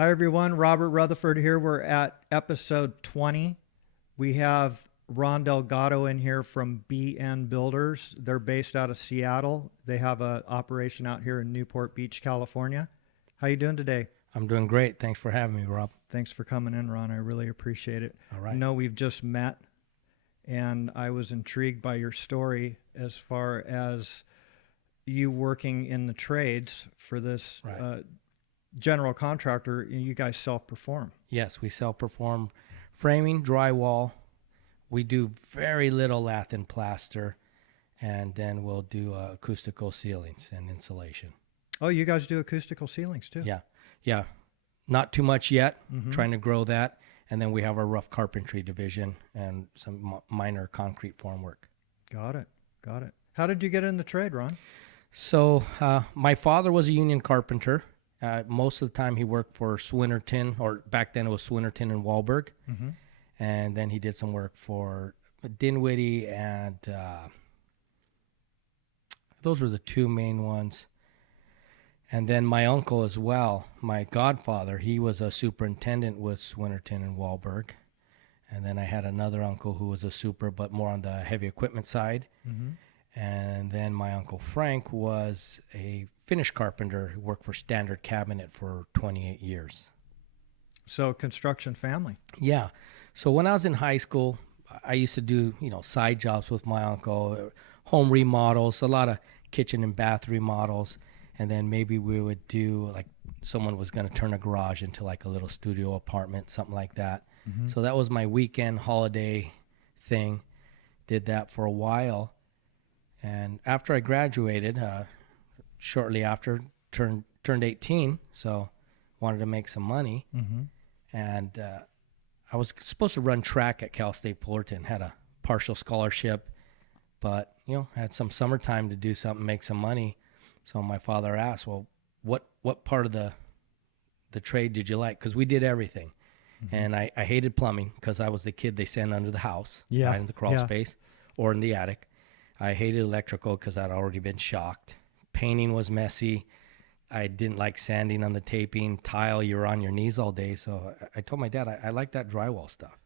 Hi, everyone. Robert Rutherford here. We're at episode 20. We have Ron Delgado in here from BN Builders. They're based out of Seattle. They have an operation out here in Newport Beach, California. How you doing today? I'm doing great. Thanks for having me, Rob. Thanks for coming in, Ron. I really appreciate it. All right. I know we've just met, and I was intrigued by your story as far as you working in the trades for this Right. general contractor. You guys self-perform. Yes, we self-perform framing, drywall. We do very little lath and plaster, and then we'll do acoustical ceilings and insulation. Oh, you guys do acoustical ceilings too? Yeah. Not too much yet. Mhm. Trying to grow that, and then we have our rough carpentry division and some minor concrete formwork. Got it. How did you get in the trade, Ron? So my father was a union carpenter. Most of the time he worked for Swinnerton, or back then it was Swinnerton and Wahlberg. Mm-hmm. And then he did some work for Dinwiddie, and those were the two main ones. And then my uncle as well, my godfather, he was a superintendent with Swinnerton and Wahlberg. And then I had another uncle who was a super, but more on the heavy equipment side. Mm-hmm. And then my uncle Frank was a Finnish carpenter who worked for Standard Cabinet for 28 years. So construction family. Yeah. So when I was in high school, I used to do, side jobs with my uncle, home remodels, a lot of kitchen and bath remodels. And then maybe we would do, like, someone was going to turn a garage into like a little studio apartment, something like that. Mm-hmm. So that was my weekend holiday thing. Did that for a while. And after I graduated, shortly after, turned 18, so wanted to make some money. Mm-hmm. And I was supposed to run track at Cal State Fullerton, had a partial scholarship, but, had some summertime to do something, make some money. So my father asked, well, what part of the trade did you like? Because we did everything. Mm-hmm. And I hated plumbing because I was the kid they sent under the house, right in the crawl space or in the attic. I hated electrical because I'd already been shocked. Painting was messy. I didn't like sanding on the taping. Tile, you're on your knees all day. So I told my dad, I like that drywall stuff.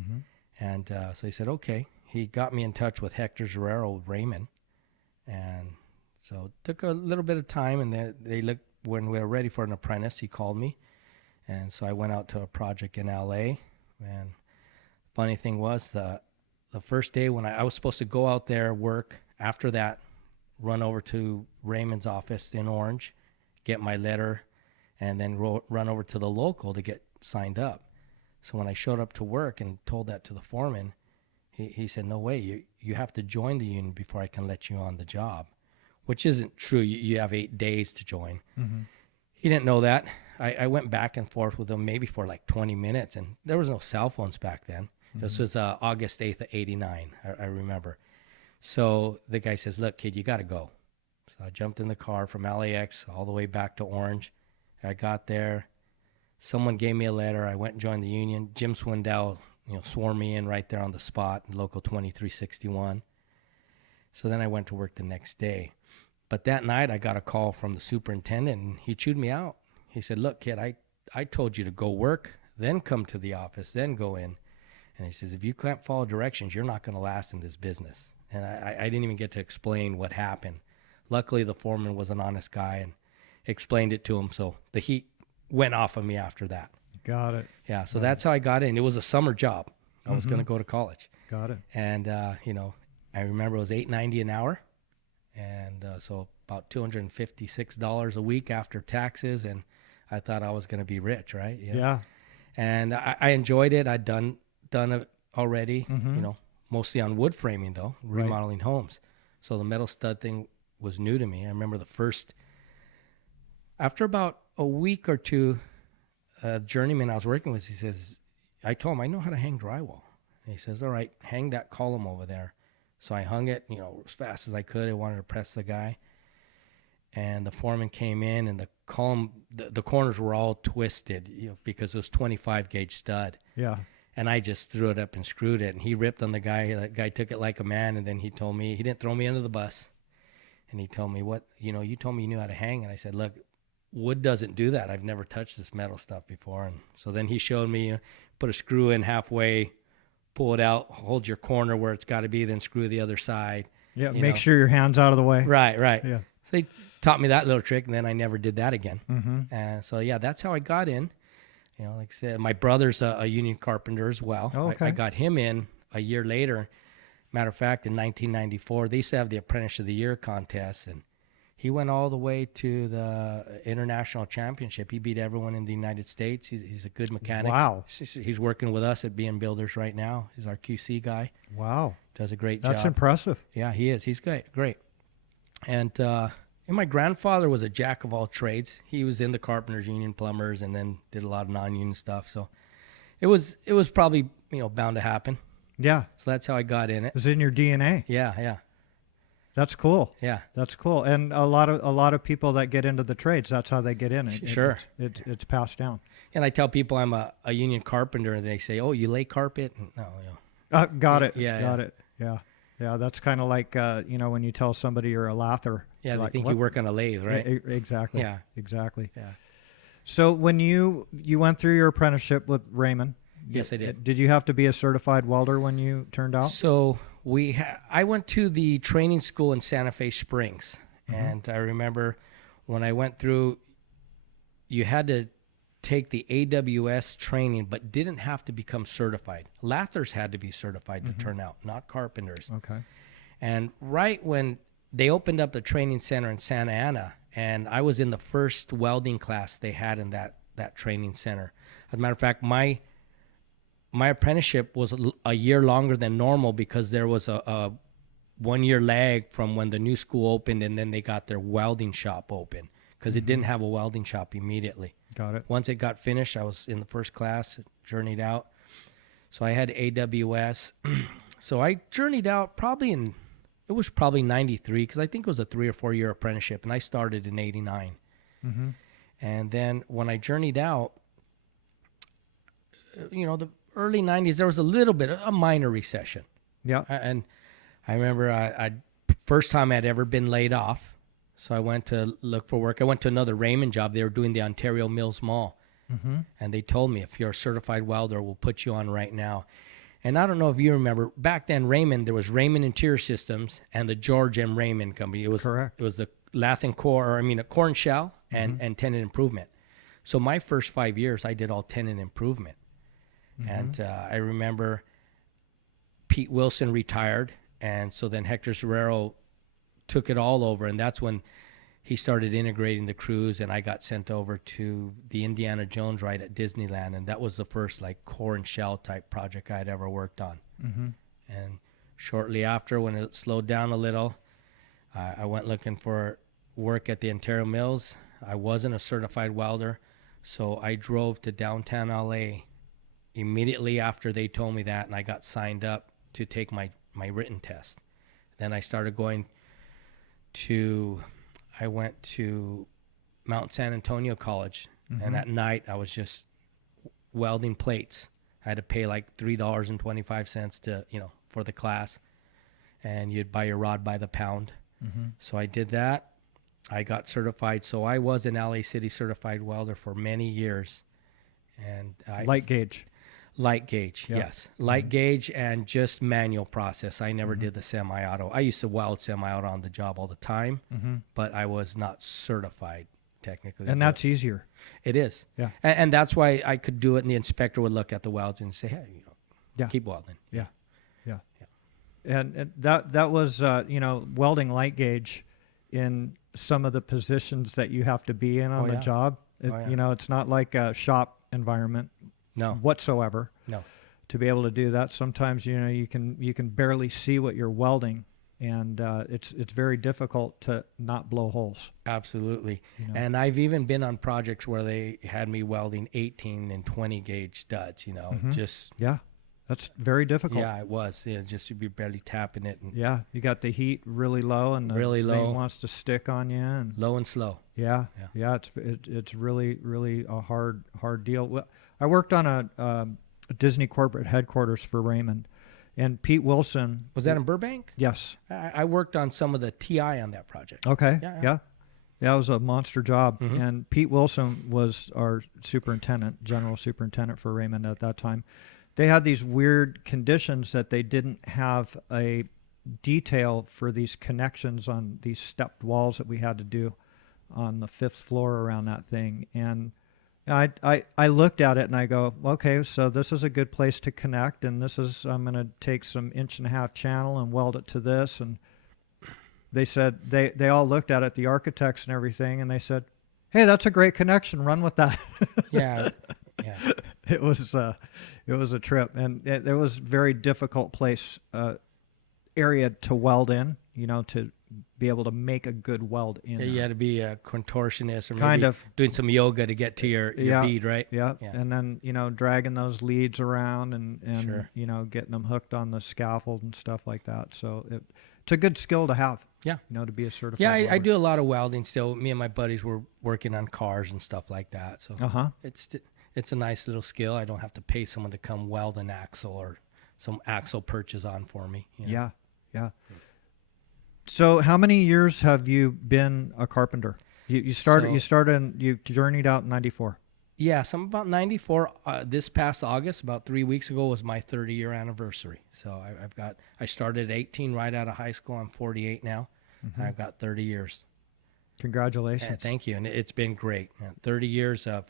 Mm-hmm. And so he said, okay. He got me in touch with Hector Zerrero with Raymond. And so it took a little bit of time. And they looked, when we were ready for an apprentice, he called me. And so I went out to a project in L.A. And funny thing was, the first day when I was supposed to go out there, work, after that, run over to Raymond's office in Orange, get my letter, and then run over to the local to get signed up. So when I showed up to work and told that to the foreman, he said, no way, you have to join the union before I can let you on the job, which isn't true. You have 8 days to join. Mm-hmm. He didn't know that. I went back and forth with him maybe for like 20 minutes, and there was no cell phones back then. Mm-hmm. This was August 8th of 89, I remember. So the guy says, look, kid, you got to go. So I jumped in the car from LAX all the way back to Orange. I got there. Someone gave me a letter. I went and joined the union. Jim Swindell, swore me in right there on the spot, local 2361. So then I went to work the next day. But that night I got a call from the superintendent, and he chewed me out. He said, look, kid, I told you to go work, then come to the office, then go in. And he says, if you can't follow directions, you're not going to last in this business. And I didn't even get to explain what happened. Luckily, the foreman was an honest guy and explained it to him. So the heat went off of me after that. Got it. Yeah, so that's how I got in. It was a summer job. I was going to go to college. Got it. And, I remember it was $8.90 an hour. And so about $256 a week after taxes. And I thought I was going to be rich, right? Yeah. And I enjoyed it. I'd done it already, Mm-hmm. Mostly on wood framing, though, remodeling homes. So the metal stud thing was new to me. I remember after about a week or two, a journeyman I was working with, he says, I told him, I know how to hang drywall. And he says, all right, hang that column over there. So I hung it, as fast as I could. I wanted to press the guy. And the foreman came in, and the column, the corners were all twisted, because it was 25 gauge stud. Yeah. And I just threw it up and screwed it. And he ripped on the guy. That guy took it like a man. And then he told me, he didn't throw me under the bus. And he told me, you told me you knew how to hang. And I said, look, wood doesn't do that. I've never touched this metal stuff before. And so then he showed me, put a screw in halfway, pull it out, hold your corner where it's got to be, then screw the other side. Yeah, make sure your hand's out of the way. Right. Yeah. So he taught me that little trick, and then I never did that again. Mm-hmm. And so, yeah, that's how I got in. Like I said, my brother's a union carpenter as well. Oh, okay. I got him in a year later. Matter of fact, in 1994, they used to have the Apprentice of the Year contest, and he went all the way to the international championship. He beat everyone in the United States. He's a good mechanic. Wow. He's working with us at B&B Builders right now. He's our QC guy. Wow. Does a great job. That's impressive. Yeah, he is. He's great. And my grandfather was a jack of all trades. He was in the carpenters union, plumbers, and then did a lot of non-union stuff. So it was probably bound to happen. Yeah. So that's how I got in it. It's in your DNA. Yeah. That's cool. Yeah. That's cool. And a lot of people that get into the trades, that's how they get in it. Sure. It's passed down. And I tell people I'm a union carpenter, and they say, "Oh, you lay carpet?" No, Got it. Yeah. Got it. Yeah. Yeah. That's kind of like, when you tell somebody you're a lather. Yeah, they like, think what? you work on a lathe, right? Exactly. Yeah. Exactly. Yeah. So when you went through your apprenticeship with Raymond. Yes, I did. Did you have to be a certified welder when you turned out? So I went to the training school in Santa Fe Springs, and I remember when I went through, you had to take the AWS training, but didn't have to become certified. Lathers had to be certified to turn out, not carpenters. Okay. And right when they opened up the training center in Santa Ana, and I was in the first welding class they had in that training center. As a matter of fact, my apprenticeship was a year longer than normal because there was a 1 year lag from when the new school opened and then they got their welding shop open because it didn't have a welding shop immediately. Got it. Once it got finished, I was in the first class, journeyed out. So I had AWS. So I journeyed out it was probably 93 because I think it was a 3 or 4 year apprenticeship, and I started in 89. Mm-hmm. And then when I journeyed out, the early 90s, there was a little bit, a minor recession. Yeah. And I remember I first time I'd ever been laid off. So I went to look for work. I went to another Raymond job. They were doing the Ontario Mills Mall. Mm-hmm. And they told me, if you're a certified welder, we'll put you on right now. And I don't know if you remember, back then Raymond, there was Raymond Interior Systems and the George M. Raymond Company. It was correct. It was the lath and core, a core and shell and tenant improvement. So my first 5 years, I did all tenant improvement. And I remember Pete Wilson retired, and so then Hector Serrero took it all over, and that's when he started integrating the crews, and I got sent over to the Indiana Jones ride at Disneyland, and that was the first core and shell type project I'd ever worked on. Mm-hmm. And shortly after, when it slowed down a little, I went looking for work at the Ontario Mills. I wasn't a certified welder, so I drove to downtown LA immediately after they told me that, and I got signed up to take my written test. Then I started I went to Mount San Antonio College, and at night I was just welding plates. I had to pay like $3.25 to, for the class, and you'd buy your rod by the pound. Mm-hmm. So I did that. I got certified. So I was an LA City certified welder for many years. And Light gauge. Light gauge, Yeah. yes. Light gauge and just manual process. I never did the semi-auto. I used to weld semi-auto on the job all the time, but I was not certified technically. And that's easier. It is. Yeah. And that's why I could do it, and the inspector would look at the welds and say, hey, keep welding. Yeah. And that was, welding light gauge in some of the positions that you have to be in on the job. It's not like a shop environment. No. Whatsoever. No. To be able to do that, sometimes you can barely see what you're welding, and it's very difficult to not blow holes. Absolutely. And I've even been on projects where they had me welding 18 and 20 gauge studs. Just that's very difficult. Yeah, it was. Just you'd be barely tapping it. And you got the heat really low, and the thing wants to stick on you, and low and slow. Yeah. It's really a hard deal. Well, I worked on a Disney corporate headquarters for Raymond, and Pete Wilson. Was that in Burbank? Yes. I worked on some of the TI on that project. Okay. Yeah. Yeah, it was a monster job. Mhm. And Pete Wilson was our superintendent, general superintendent for Raymond at that time. They had these weird conditions that they didn't have a detail for these connections on these stepped walls that we had to do on the 5th floor around that thing. And I looked at it and I go, okay, so this is a good place to connect, and this is, I'm going to take some 1.5-inch channel and weld it to this. And they said, they all looked at it, the architects and everything, and they said, hey, that's a great connection, run with that. Yeah. Yeah. It was a trip, and it was very difficult area to weld in, to be able to make a good weld in Yeah, there. you had to be a contortionist or maybe Kind of. doing some yoga to get to your Yeah. bead, right? Yeah. Yeah. And then, dragging those leads around and Sure. getting them hooked on the scaffold and stuff like that. So it's a good skill to have. Yeah. To be a certified Yeah, I welder. do a lot of welding still. Me and my buddies were working on cars and stuff like that. So Uh-huh. it's a nice little skill. I don't have to pay someone to come weld an axle or some axle perches on for me. Yeah. Yeah. So how many years have you been a carpenter? You journeyed out in 94. Yeah, so I'm about 94. This past August, about 3 weeks ago, was my 30-year anniversary. So I started at 18 right out of high school. I'm 48 now. Mm-hmm. I've got 30 years. Congratulations. Thank you, and it's been great. 30 years of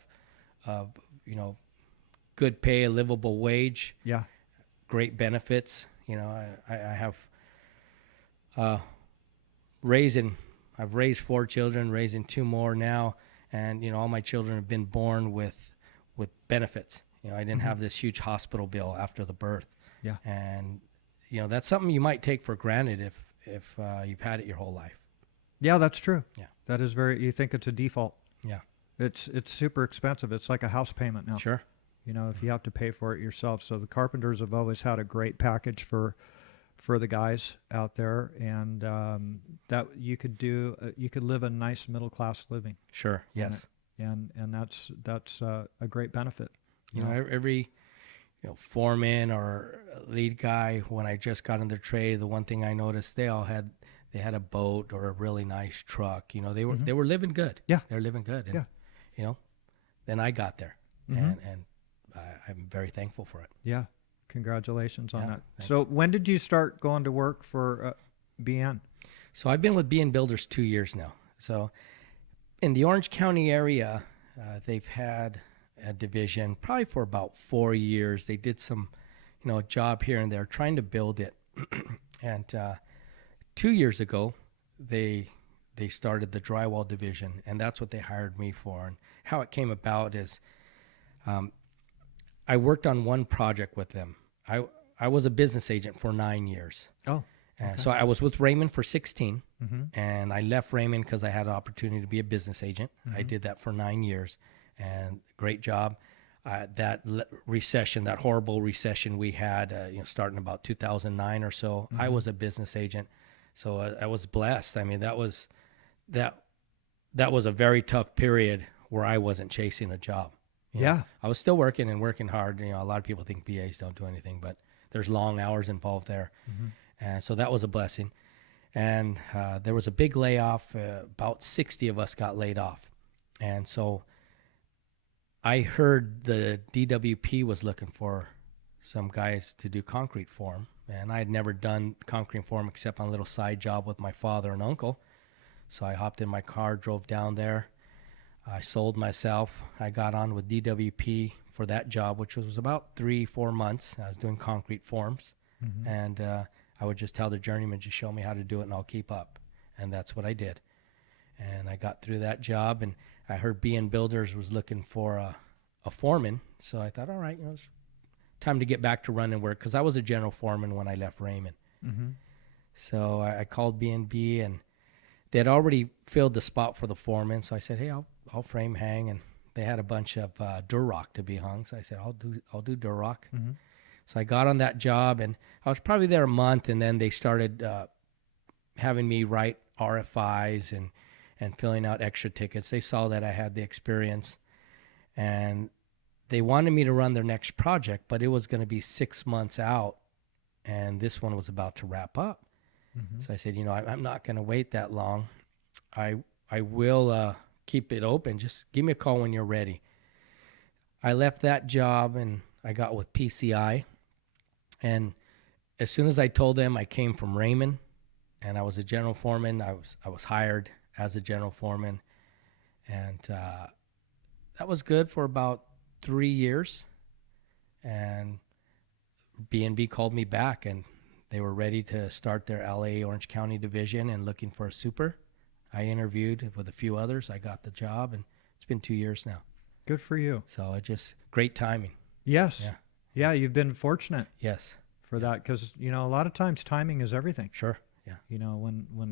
good pay, a livable wage, Yeah. great benefits. I have I've raised 4 children, raising 2 more now, and all my children have been born with benefits. I didn't have this huge hospital bill after the birth. Yeah. And that's something you might take for granted if you've had it your whole life. Yeah, that's true. Yeah. That is you think it's a default. Yeah. It's super expensive. It's like a house payment now. Sure. If you have to pay for it yourself. So the carpenters have always had a great package for the guys out there, and that you could live a nice middle class living. Sure. Yes. And that's a great benefit. Every foreman or lead guy, when I just got in their trade, the one thing I noticed, they had a boat or a really nice truck. They were living good. Yeah. They're living good. And, Yeah. Then I got there, Mhm. and I'm very thankful for it. Yeah. Congratulations on Yeah, that. thanks. So when did you start going to work for BN? So I've been with BN Builders 2 years now. So in the Orange County area, they've had a division probably for about 4 years. They did some, a job here and there trying to build it. And 2 years ago, they started the drywall division, and that's what they hired me for. And how it came about is I worked on one project with them. I was a business agent for 9 years. Oh. Okay. So I was with Raymond for 16, Mm-hmm. and I left Raymond because I had an opportunity to be a business agent. I Mhm. did that for 9 years, and great job. Recession, that horrible recession we had, starting about 2009 or so, I Mhm. was a business agent. So I was blessed. I mean, that was a very tough period where I wasn't chasing a job. Yeah. I was still working and working hard. A lot of people think BAs don't do anything, but there's long hours involved there. Mm-hmm. And so that was a blessing. And there was a big layoff. About 60 of us got laid off. And so I heard the DWP was looking for some guys to do concrete form. And I had never done concrete form except on a little side job with my father and uncle. So I hopped in my car, drove down there. I sold myself. I got on with DWP for that job, which was about 3-4 months. I was doing concrete forms. Mm-hmm. And I would just tell the journeyman, just show me how to do it and I'll keep up. And that's what I did. And I got through that job, and I heard BN Builders was looking for a foreman. So I thought, all right, it's time to get back to running work, because I was a general foreman when I left Raymond. Mm-hmm. So I called B&B, and they had already filled the spot for the foreman. So I said, hey, I'll frame hang. And they had a bunch of Durock to be hung. So I said, I'll do Durock. Mm-hmm. So I got on that job, and I was probably there a month, and then they started having me write RFIs and filling out extra tickets. They saw that I had the experience, and they wanted me to run their next project, but it was going to be 6 months out, and this one was about to wrap up. Mm-hmm. So I said, I'm not going to wait that long. I I will keep it open. Just give me a call when you're ready. I left that job and I got with PCI. And as soon as I told them I came from Raymond and I was a general foreman, I was hired as a general foreman. And that was good for about 3 years. And B&B called me back and they were ready to start their LA Orange County division and looking for a super. I interviewed with a few others. I got the job and it's been 2 years now. Good for you. So it just great timing. Yes. Yeah. Yeah, you've been fortunate Yes. for that because, you know, a lot of times timing is everything. Sure. Yeah. You know, when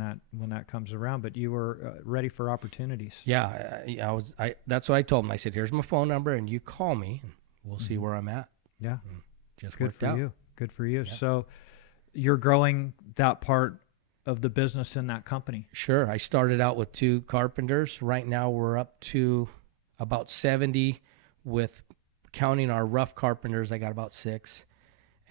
that comes around, but you were ready for opportunities. Yeah. That's what I told him. I said, here's my phone number and you call me and we'll see where I'm at. Yeah. And just Good worked for out. you. Good for you. Yeah. So you're growing that part of the business in that company. Sure. I started out with 2 carpenters. Right now we're up to about 70 with counting our rough carpenters. I got about 6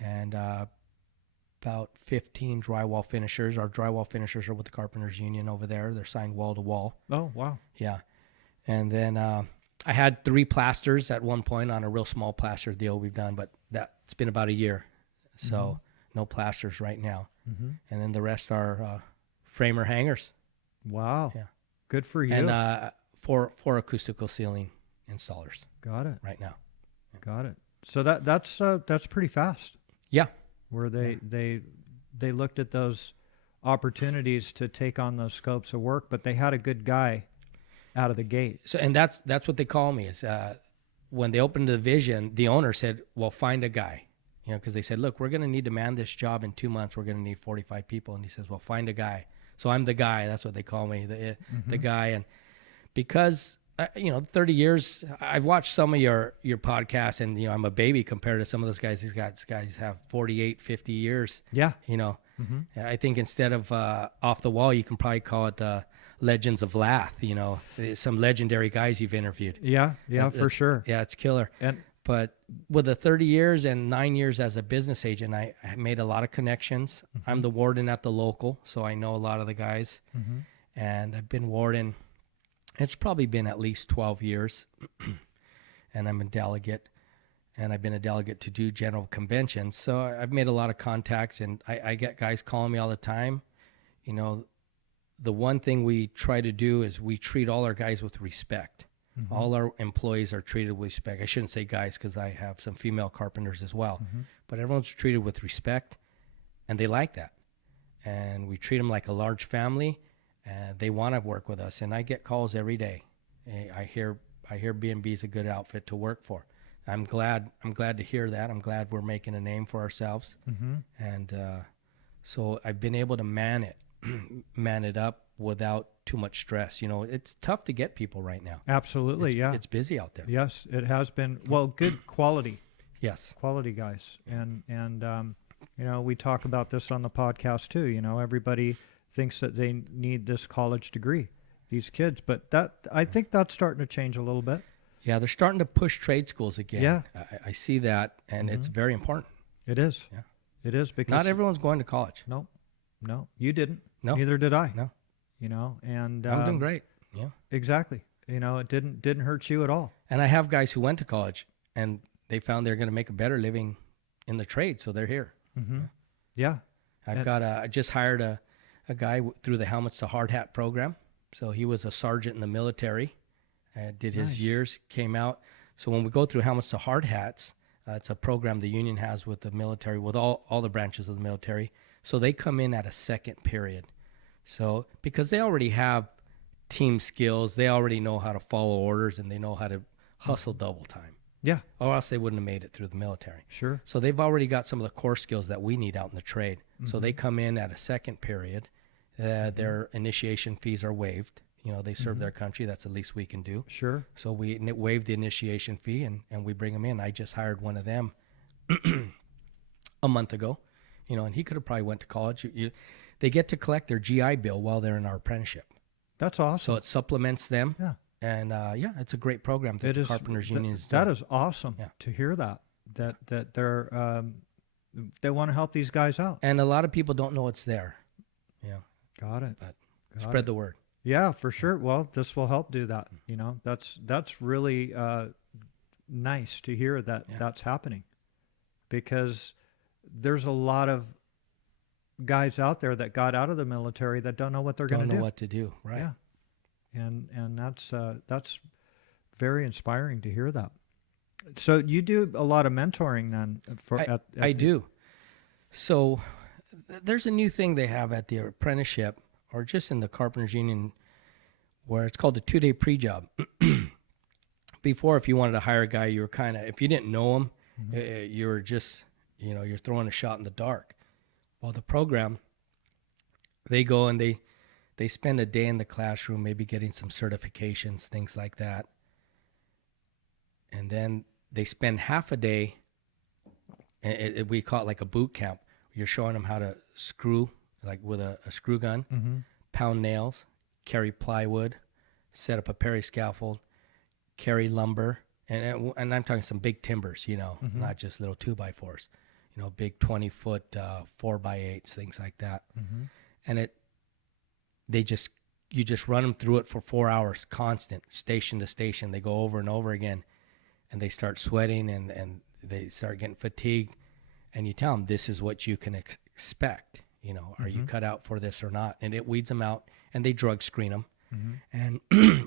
and about 15 drywall finishers. Our drywall finishers are with the Carpenters Union over there. They're signed wall to wall. Oh, wow. Yeah. And then I had 3 plasters at one point on a real small plaster deal we've done, but that's been about a year. So no plasters right now. Mm-hmm. And then the rest are framer hangers. Wow. Yeah. Good for you. And 4 acoustical ceiling installers Got it. right now. Got it. So that's pretty fast. Yeah. Where they looked at those opportunities to take on those scopes of work, but they had a good guy out of the gate. So, and that's what they call me is when they opened the division, the owner said, well, find a guy, you know, because they said, look, we're going to need to man this job in 2 months. We're going to need 45 people. And he says, well, find a guy. So I'm the guy. That's what they call me, the guy. And because, 30 years, I've watched some of your podcasts and, I'm a baby compared to some of those guys. These guys have 48, 50 years. Yeah. I think instead of off the wall, you can probably call it Legends of Lath, some legendary guys you've interviewed. Yeah, for sure. Yeah, it's killer. And But with the 30 years and 9 years as a business agent, I made a lot of connections. I'm the warden at the local, so I know a lot of the guys. And I've been warden, it's probably been at least 12 years. And I'm a delegate, and I've been a delegate to do general conventions. So I've made a lot of contacts, and I get guys calling me all the time. The one thing we try to do is we treat all our guys with respect. All our employees are treated with respect. I shouldn't say guys because I have some female carpenters as well. But everyone's treated with respect, and they like that. And we treat them like a large family, and they want to work with us. And I get calls every day. I hear B&B is a good outfit to work for. I'm glad to hear that. I'm glad we're making a name for ourselves. And so I've been able to man it up without too much stress. It's tough to get people right now. absolutely, It's busy out there. Yes, it has been. Well, good quality Yes. guys. And we talk about this on the podcast too. Everybody thinks that they need this college degree, these kids, but I think that's starting to change a little bit. Yeah, they're starting to push trade schools again. Yeah. I see that, and it's very important. It is. Yeah. It is because Not everyone's going to college. No, you didn't. No. Neither did I. No. And I'm doing great. Yeah. Exactly. It didn't hurt you at all. And I have guys who went to college, and they found they're going to make a better living in the trade, so they're here. Yeah. I just hired a guy through the Helmets to Hard Hat program. So he was a sergeant in the military, did his Nice. years, came out. So when we go through Helmets to Hard Hats, it's a program the union has with the military, with all the branches of the military. So they come in at a second period. So because they already have team skills, they already know how to follow orders, and they know how to hustle double time. Yeah. Or else they wouldn't have made it through the military. Sure. So they've already got some of the core skills that we need out in the trade. So they come in at a second period. Their initiation fees are waived. They serve their country. That's the least we can do. Sure. So we waive the initiation fee, and we bring them in. I just hired one of them a month ago, and he could have probably went to college. They get to collect their GI Bill while they're in our apprenticeship. That's awesome. So it supplements them. Yeah. And it's a great program that It the is. Carpenters Union is That doing. is awesome Yeah. to hear that they're they want to help these guys out. And a lot of people don't know it's there. Got it. But Got spread it. the word. Yeah, for sure. Well, this will help do that. You know, that's really nice to hear that Yeah. that's happening, because there's a lot of guys out there that got out of the military that don't know what they're going Don't to know do. what to do. Right. Yeah, and that's very inspiring to hear that. So you do a lot of mentoring then for at I do. So there's a new thing they have at the apprenticeship or just in the carpenters union where it's called a 2-day pre-job. Before, if you wanted to hire a guy, you were kind of, if you didn't know him, you were just, you're throwing a shot in the dark. Well, the program, they go and they spend a day in the classroom, maybe getting some certifications, things like that. And then they spend half a day, we call it like a boot camp. You're showing them how to screw, like with a screw gun, pound nails, carry plywood, set up a peri scaffold, carry lumber, and I'm talking some big timbers, not just little 2x4s, big 20-foot 4x8s, things like that. And you just run them through it for 4 hours, constant, station to station. They go over and over again, and they start sweating and they start getting fatigued. And you tell them, this is what you can expect. Are you cut out for this or not? And it weeds them out, and they drug screen them. And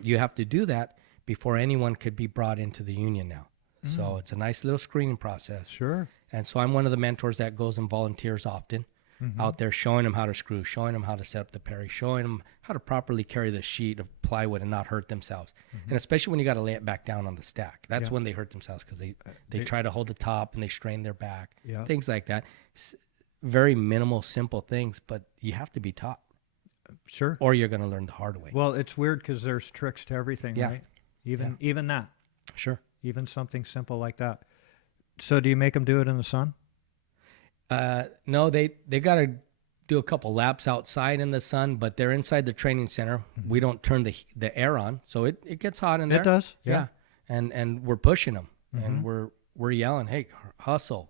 you have to do that before anyone could be brought into the union now. So it's a nice little screening process. Sure. And so I'm one of the mentors that goes and volunteers often out there, showing them how to screw, showing them how to set up the peri, showing them how to properly carry the sheet of plywood and not hurt themselves. And especially when you got to lay it back down on the stack. That's when they hurt themselves, because they try to hold the top and they strain their back, things like that. Very minimal, simple things, but you have to be taught. Sure. Or you're going to learn the hard way. Well, it's weird because there's tricks to everything, right? Even that. Sure. Even something simple like that. So do you make them do it in the sun? No, they got to do a couple laps outside in the sun, but they're inside the training center. We don't turn the air on, so it gets hot in there. It does. Yeah. And we're pushing them, and we're yelling, "Hey, hustle!"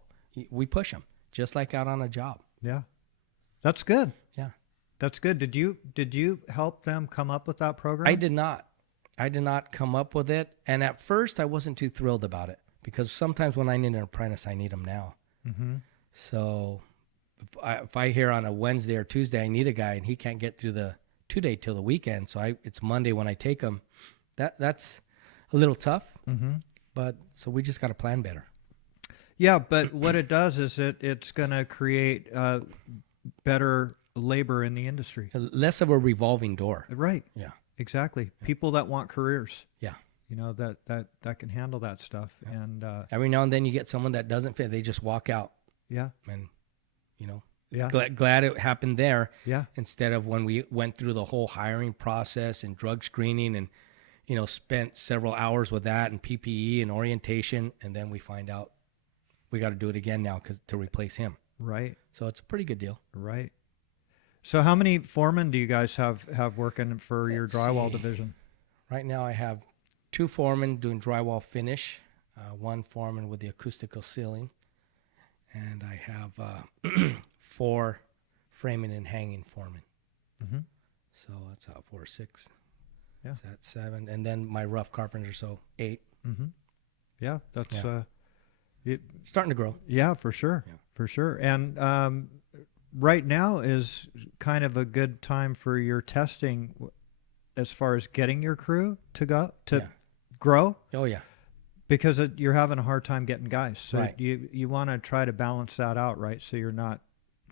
We push them just like out on a job. Yeah, that's good. Yeah, that's good. Did you help them come up with that program? I did not. I did not come up with it, and at first I wasn't too thrilled about it, because sometimes when I need an apprentice, I need them now. So if I hear on a Wednesday or Tuesday I need a guy and he can't get through the 2-day till the weekend, so it's Monday when I take him, that's a little tough. But so we just got to plan better. Yeah, but what it does is it's going to create better labor in the industry. Less of a revolving door. Right. Yeah. Exactly. People that want careers. Yeah. That can handle that stuff. Yeah. And every now and then you get someone that doesn't fit. They just walk out. Yeah. And yeah. glad it happened there. Yeah. Instead of when we went through the whole hiring process and drug screening and spent several hours with that and PPE and orientation, and then we find out we got to do it again now to replace him. Right. So it's a pretty good deal. Right. So how many foremen do you guys have working for your drywall division? Right now I have 2 foremen doing drywall finish, 1 foreman with the acoustical ceiling, and I have 4 framing and hanging foremen. So that's 4, 6. Yeah. That's 7, and then my rough carpenter, so 8. Yeah, that's Starting to grow. Yeah, for sure. Yeah. For sure. And right now is kind of a good time for your testing as far as getting your crew to grow. Oh yeah. Because you're having a hard time getting guys. So Right. you want to try to balance that out, right? So you're not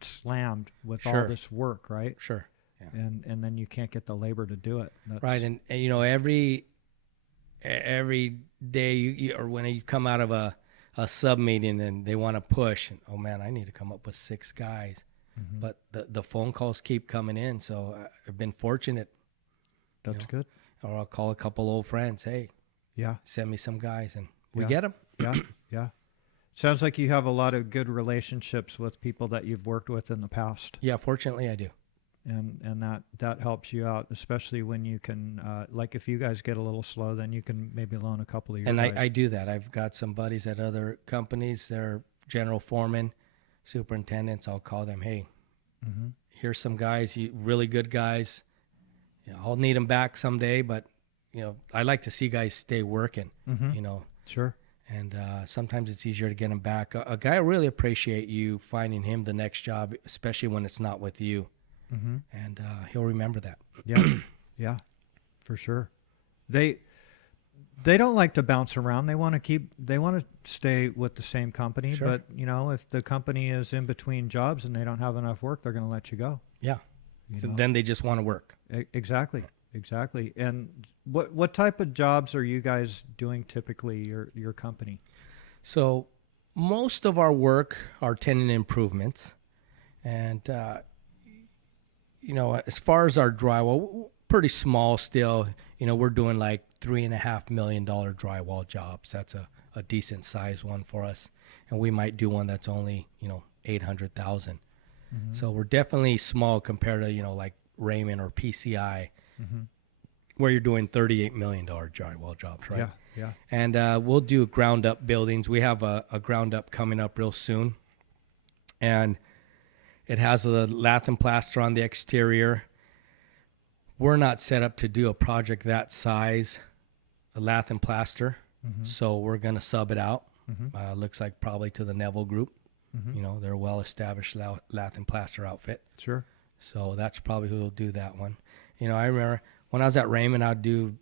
slammed with all Sure. this work, right? Sure. Yeah. And then you can't get the labor to do it. Right. And every day or when you come out of a sub meeting and they want to push, and, oh man, I need to come up with 6 guys. But the phone calls keep coming in. So I've been fortunate. That's good. Or I'll call a couple old friends. Hey, Yeah. send me some guys, and we Yeah. get them. Yeah. Yeah. Sounds like you have a lot of good relationships with people that you've worked with in the past. Yeah, fortunately I do. And that helps you out, especially when you can, like if you guys get a little slow, then you can maybe loan a couple of your And guys. I do that. I've got some buddies at other companies. They're general foremen, superintendents. I'll call them, hey, here's some guys, really good guys. Yeah, I'll need them back someday, but I like to see guys stay working. Mm-hmm. Sure. And sometimes it's easier to get them back. A guy really appreciate you finding him the next job, especially when it's not with you, Mm-hmm. and he'll remember that. Yeah. Yeah, for sure. They don't like to bounce around. They want to stay with the same company. Sure. But if the company is in between jobs and they don't have enough work, they're going to let you go. Yeah. You So know? then they just want to work. Exactly. And what type of jobs are you guys doing typically? Your company? So most of our work are tenant improvements, and as far as our drywall, pretty small still. We're doing like $3.5 million drywall jobs. That's a decent size one for us, and we might do one that's only 800,000. Mm-hmm. So we're definitely small compared to like Raymond or PCI, Mm-hmm. where you're doing $38 million drywall jobs, right? Yeah. Yeah. And we'll do ground up buildings. We have a ground up coming up real soon, and it has a lath and plaster on the exterior. We're not set up to do a project that size, a lath and plaster, Mm-hmm. so we're going to sub it out. Mm-hmm. Looks like probably to the Neville Group. Mm-hmm. They're a well-established lath and plaster outfit. Sure. So that's probably who will do that one. I remember when I was at Raymond, I'd do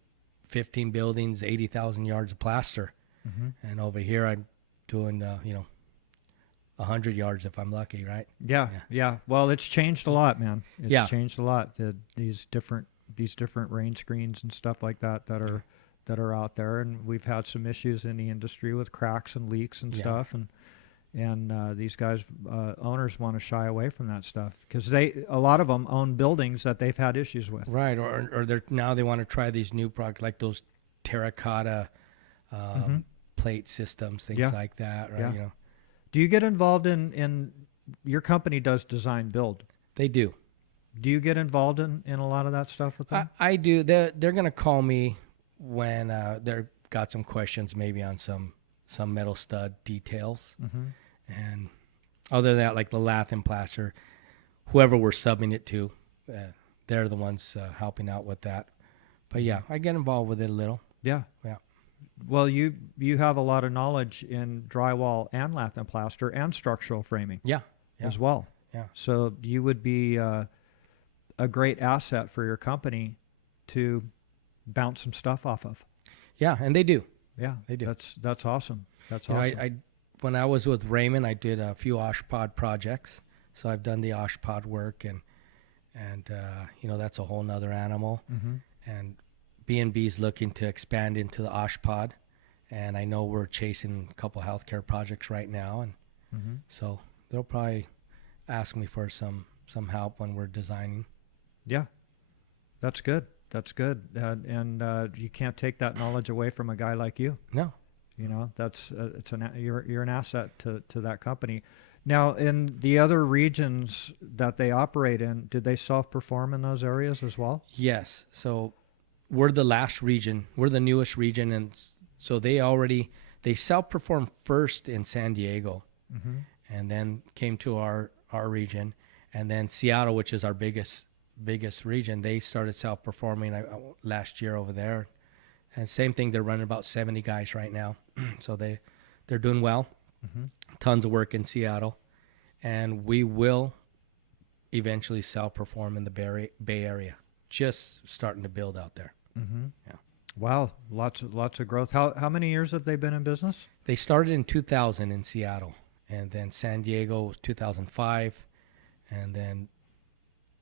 15 buildings, 80,000 yards of plaster. Mm-hmm. And over here, I'm doing, 100 yards if I'm lucky, right? Yeah. Well, it's changed a lot, man. It's Yeah. changed a lot. These different rain screens and stuff like that are out there, and we've had some issues in the industry with cracks and leaks and Yeah. stuff, and these guys owners want to shy away from that stuff because a lot of them own buildings that they've had issues with. Right. Or now they want to try these new products like those terracotta Mm-hmm. plate systems, things Yeah. like that, right? Yeah. Do you get involved in your company does design build? They do. Do you get involved in a lot of that stuff with them? I do. They're going to call me when they've got some questions maybe on some metal stud details. Mm-hmm. And other than that, like the lath and plaster, whoever we're subbing it to, they're the ones helping out with that. But yeah, I get involved with it a little. Yeah. Yeah. Well, you have a lot of knowledge in drywall and lath and plaster and structural framing Yeah. as well. Yeah. So you would be a great asset for your company to bounce some stuff off of. Yeah, and they do. Yeah, They do. That's awesome. That's You know, awesome. I when I was with Raymond, I did a few OshPod projects. So I've done the OshPod work, and that's a whole nother animal. Mm-hmm. And B&B's looking to expand into the OshPod, and I know we're chasing a couple healthcare projects right now, and Mm-hmm. so they'll probably ask me for some help when we're designing. Yeah, that's good. That's good. And you can't take that knowledge away from a guy like you. No. That's you're an asset to that company. Now, in the other regions that they operate in, did they self-perform in those areas as well? Yes. So we're the last region. We're the newest region, and so they self-performed first in San Diego, Mm-hmm. and then came to our region, and then Seattle, which is our biggest region. They started self-performing last year over there, and same thing. They're running about 70 guys right now, so they're doing well. Mm-hmm. Tons of work in Seattle, and we will eventually self-perform in the Bay Area. Just starting to build out there. Mm-hmm. Yeah. Wow, lots of growth. How many years have they been in business? They started in 2000 in Seattle, and then San Diego was 2005, and then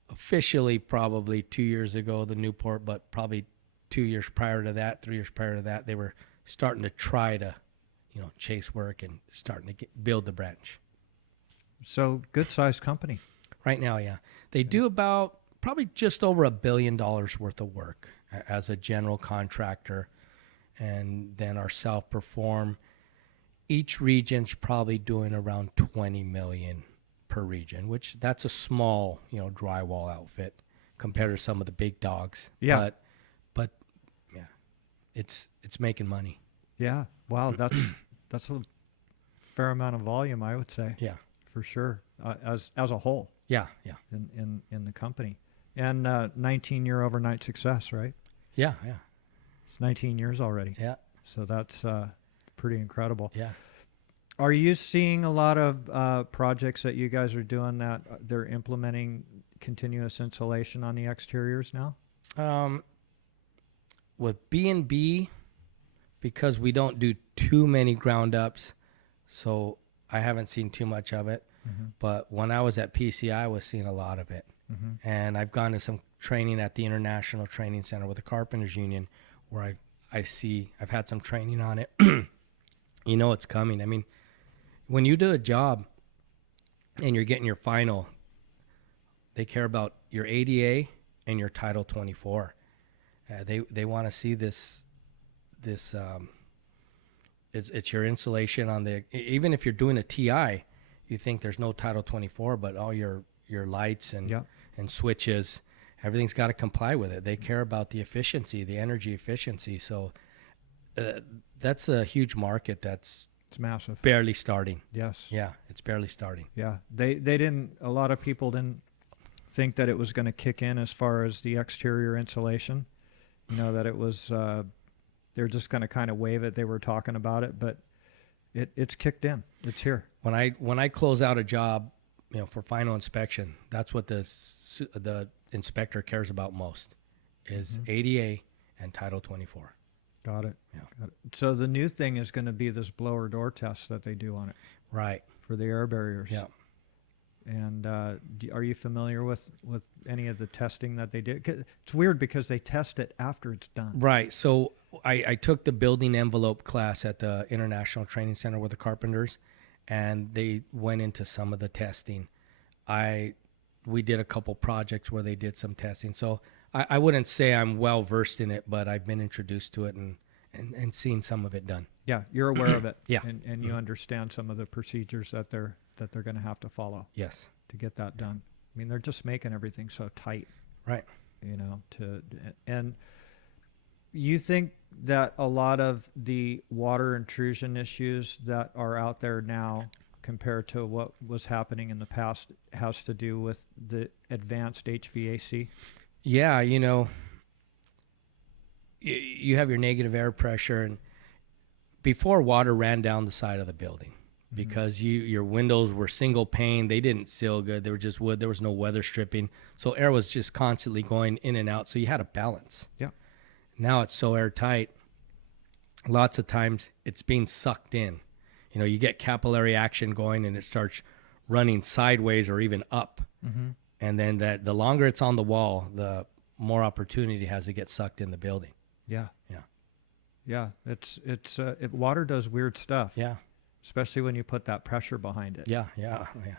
officially probably 2 years ago the Newport, but probably 2 years prior to that, 3 years prior to that, they were starting to try to, chase work and starting to build the branch. So good sized company. Right now, yeah. They do about probably just over $1 billion worth of work as a general contractor, and then our self-perform. Each region's probably doing around 20 million per region, which that's a small, drywall outfit compared to some of the big dogs. Yeah. But yeah, it's making money. Yeah. Wow, that's a fair amount of volume, I would say. Yeah. For sure. As a whole Yeah. in the company. And 19-year overnight success, right? Yeah, yeah, It's 19 years already. yeah, So that's pretty incredible. yeah. Are you seeing a lot of projects that you guys are doing that they're implementing continuous insulation on the exteriors now? With B&B, because we don't do too many ground ups, so I haven't seen too much of it. Mm-hmm. But when I was at PCI, I was seeing a lot of it. Mm-hmm. And I've gone to some training at the International Training Center with the Carpenters Union, where I've had some training on it. You know it's coming. I mean, when you do a job and you're getting your final, they care about your ADA and your Title 24. They want to see this. It's your insulation on the. Even if you're doing a TI, you think there's no Title 24, but all your lights and Yep. and switches, everything's got to comply with it. They care about the efficiency, the energy efficiency. So that's a huge market that's It's massive. barely starting. Yes. Yeah, it's barely starting. Yeah. They didn't. A lot of people didn't think that it was going to kick in as far as the exterior insulation. You know, that it was. They're just going to kind of wave it. They were talking about it, but it's kicked in. It's here. When I close out a job, you know, for final inspection, that's what the inspector cares about most, is ADA and Title 24. Got it. Yeah. Got it. So the new thing is going to be this blower door test that they do on it Right. for the air barriers. Yeah. And are you familiar with any of the testing that they did? 'Cause it's weird because they test it after it's done. Right. So I took the building envelope class at the International Training Center with the Carpenters, and they went into some of the testing. We did a couple projects where they did some testing. So I wouldn't say I'm well versed in it, but I've been introduced to it and seen some of it done. Yeah, you're aware of it. Yeah. And you understand some of the procedures that they're going to have to follow Yes. to get that done. I mean, they're just making everything so tight, Right. you know, and you think that a lot of the water intrusion issues that are out there now compared to what was happening in the past has to do with the advanced HVAC? Yeah, you know, you have your negative air pressure, and before, water ran down the side of the building because your windows were single pane. They didn't seal good. They were just wood. There was no weather stripping. So air was just constantly going in and out. So you had a balance. Yeah. Now it's so airtight. Lots of times it's being sucked in. You know, you get capillary action going and it starts running sideways or even up. Mm-hmm. And then the longer it's on the wall, the more opportunity it has to get sucked in the building. Yeah. Yeah. Yeah. Water does weird stuff. Yeah. Especially when you put that pressure behind it. Yeah. Yeah. Yeah.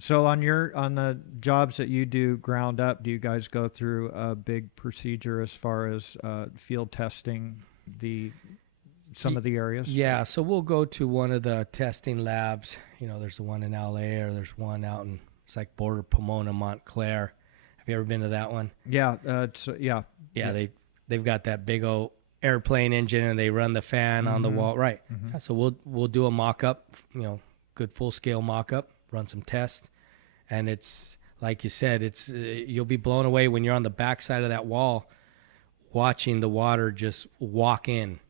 So on the jobs that you do ground up, do you guys go through a big procedure as far as field testing some of the areas? Yeah, so we'll go to one of the testing labs. You know, there's the one in LA, or there's one out in, it's like border Pomona, Montclair. Have you ever been to that one? Yeah, Yeah, they've got that big old airplane engine, and they run the fan on the wall. Right. Mhm. Yeah, so we'll do a mock-up, you know, good full-scale mock-up, run some tests, and it's like you said, it's you'll be blown away when you're on the back side of that wall, watching the water just walk in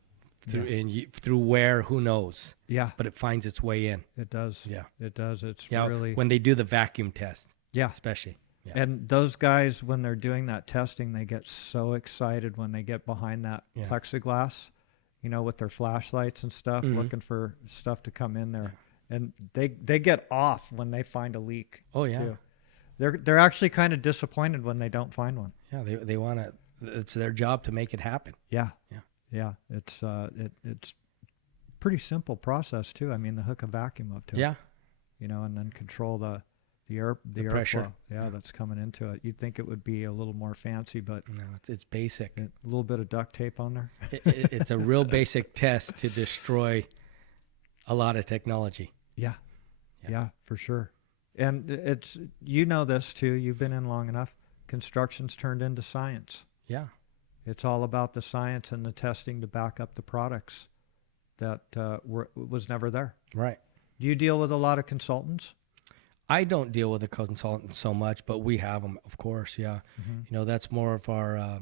through through where, who knows? Yeah, But it finds its way in. it does. Yeah. It does. It's Yeah, really when they do the vacuum test, yeah. especially. Yeah. And those guys, when they're doing that testing, they get so excited when they get behind that Yeah. plexiglass, you know, with their flashlights and stuff, Mhm. looking for stuff to come in there. And they get off when they find a leak. Oh yeah. Too. They're actually kind of disappointed when they don't find one. Yeah, they want to. It's their job to make it happen. Yeah. Yeah. Yeah. It's pretty simple process too. I mean, they hook a vacuum up to it, Yeah. you know, and then control the pressure. airflow. Yeah, that's coming into it. You'd think it would be a little more fancy, but No, it's basic. a little bit of duct tape on there. It's a real basic test to destroy a lot of technology. Yeah. Yeah. Yeah, for sure. And it's, you know this too, you've been in long enough. Construction's turned into science. Yeah. It's all about the science and the testing to back up the products that was never there. Right. Do you deal with a lot of consultants? I don't deal with the consultants so much, but we have them, of course. Yeah. That's more of our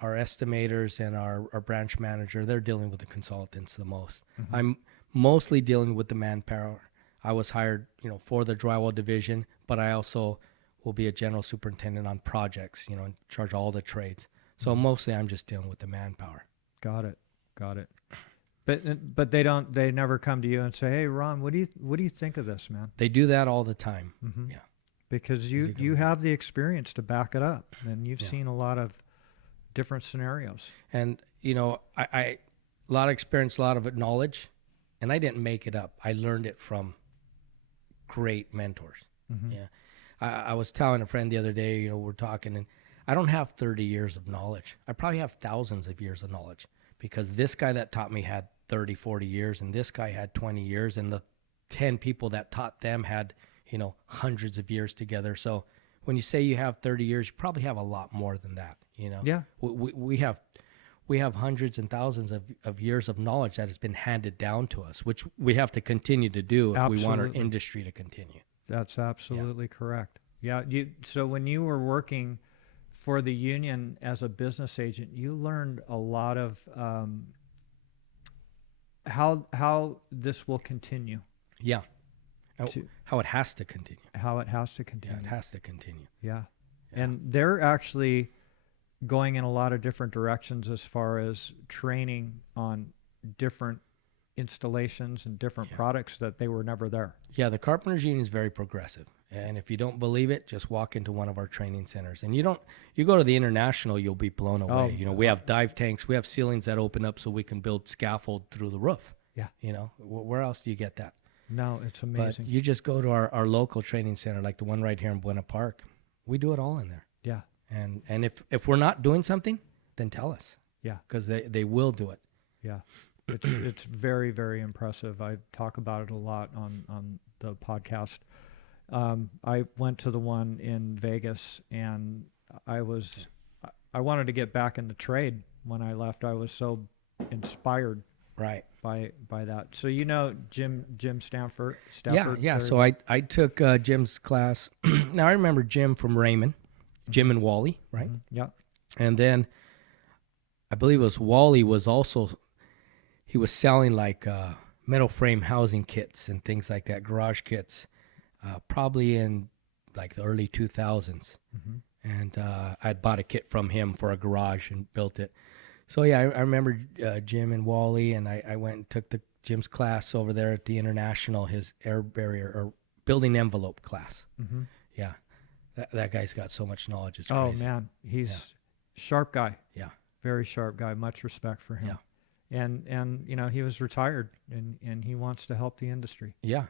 estimators and our branch manager. They're dealing with the consultants the most. I'm mostly dealing with the manpower. I was hired, for the drywall division, but I also will be a general superintendent on projects, in charge of all the trades. So mostly I'm just dealing with the manpower. Got it. But they never come to you and say, "Hey, Ron, what do you think of this, man?" They do that all the time. Yeah. Because you have the experience to back it up, and you've seen a lot of different scenarios. And I a lot of experience, a lot of knowledge, and I didn't make it up. I learned it from great mentors. Yeah. I was telling a friend the other day, we're talking, and I don't have 30 years of knowledge. I probably have thousands of years of knowledge, because this guy that taught me had 30, 40 years, and this guy had 20 years, and the 10 people that taught them had, hundreds of years together. So when you say you have 30 years, you probably have a lot more than that, Yeah. We have hundreds and thousands of years of knowledge that has been handed down to us, which we have to continue to do if we want our industry to continue. That's absolutely correct. Yeah. So when you were working for the union as a business agent, you learned a lot of how this will continue. Yeah. How it has to continue. How it has to continue. Yeah, it has to continue. Yeah. And they're actually going in a lot of different directions as far as training on different installations and different products that they were never there. Yeah, the Carpenters Union is very progressive. And if you don't believe it, just walk into one of our training centers. And you go to the International, you'll be blown away. We have dive tanks, we have ceilings that open up so we can build scaffold through the roof. Yeah. Where else do you get that? No, it's amazing. But you just go to our local training center, like the one right here in Buena Park. We do it all in there. Yeah. And if we're not doing something, then tell us. Yeah. Because they will do it. Yeah. It's very, very impressive. I talk about it a lot on the podcast. I went to the one in Vegas, and I wanted to get back in the trade when I left. I was so inspired by that. So Jim Stanford. Yeah. So I took Jim's class. Now I remember Jim from Raymond, Jim and Wally, right? Yeah. And then I believe it was Wally he was selling like metal frame housing kits and things like that, garage kits, probably in like the early 2000s. And I'd bought a kit from him for a garage and built it. So yeah, I remember Jim and Wally, and I went and took Jim's class over there at the International, his air barrier or building envelope class. Yeah, that guy's got so much knowledge. It's crazy. Oh man, he's sharp guy. Yeah, very sharp guy. Much respect for him. Yeah, and he was retired, and he wants to help the industry. Yeah.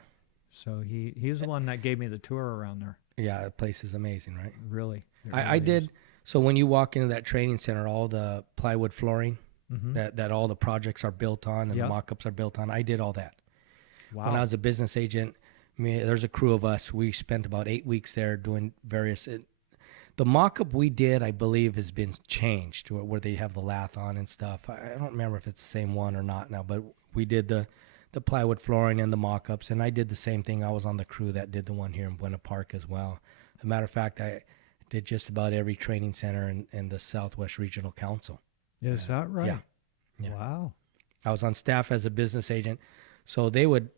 So he's the one that gave me the tour around there. Yeah, the place is amazing, right? Really. I did. So when you walk into that training center, all the plywood flooring that all the projects are built on and the mock-ups are built on, I did all that. Wow. When I was a business agent, there's a crew of us. We spent about 8 weeks there doing various. The mock-up we did, I believe, has been changed to where they have the lath on and stuff. I don't remember if it's the same one or not now, but we did the plywood flooring and the mock-ups, and I did the same thing. I was on the crew that did the one here in Buena Park as well. As a matter of fact, I did just about every training center in the Southwest Regional Council. Is that right? Yeah. Wow. I was on staff as a business agent, so they would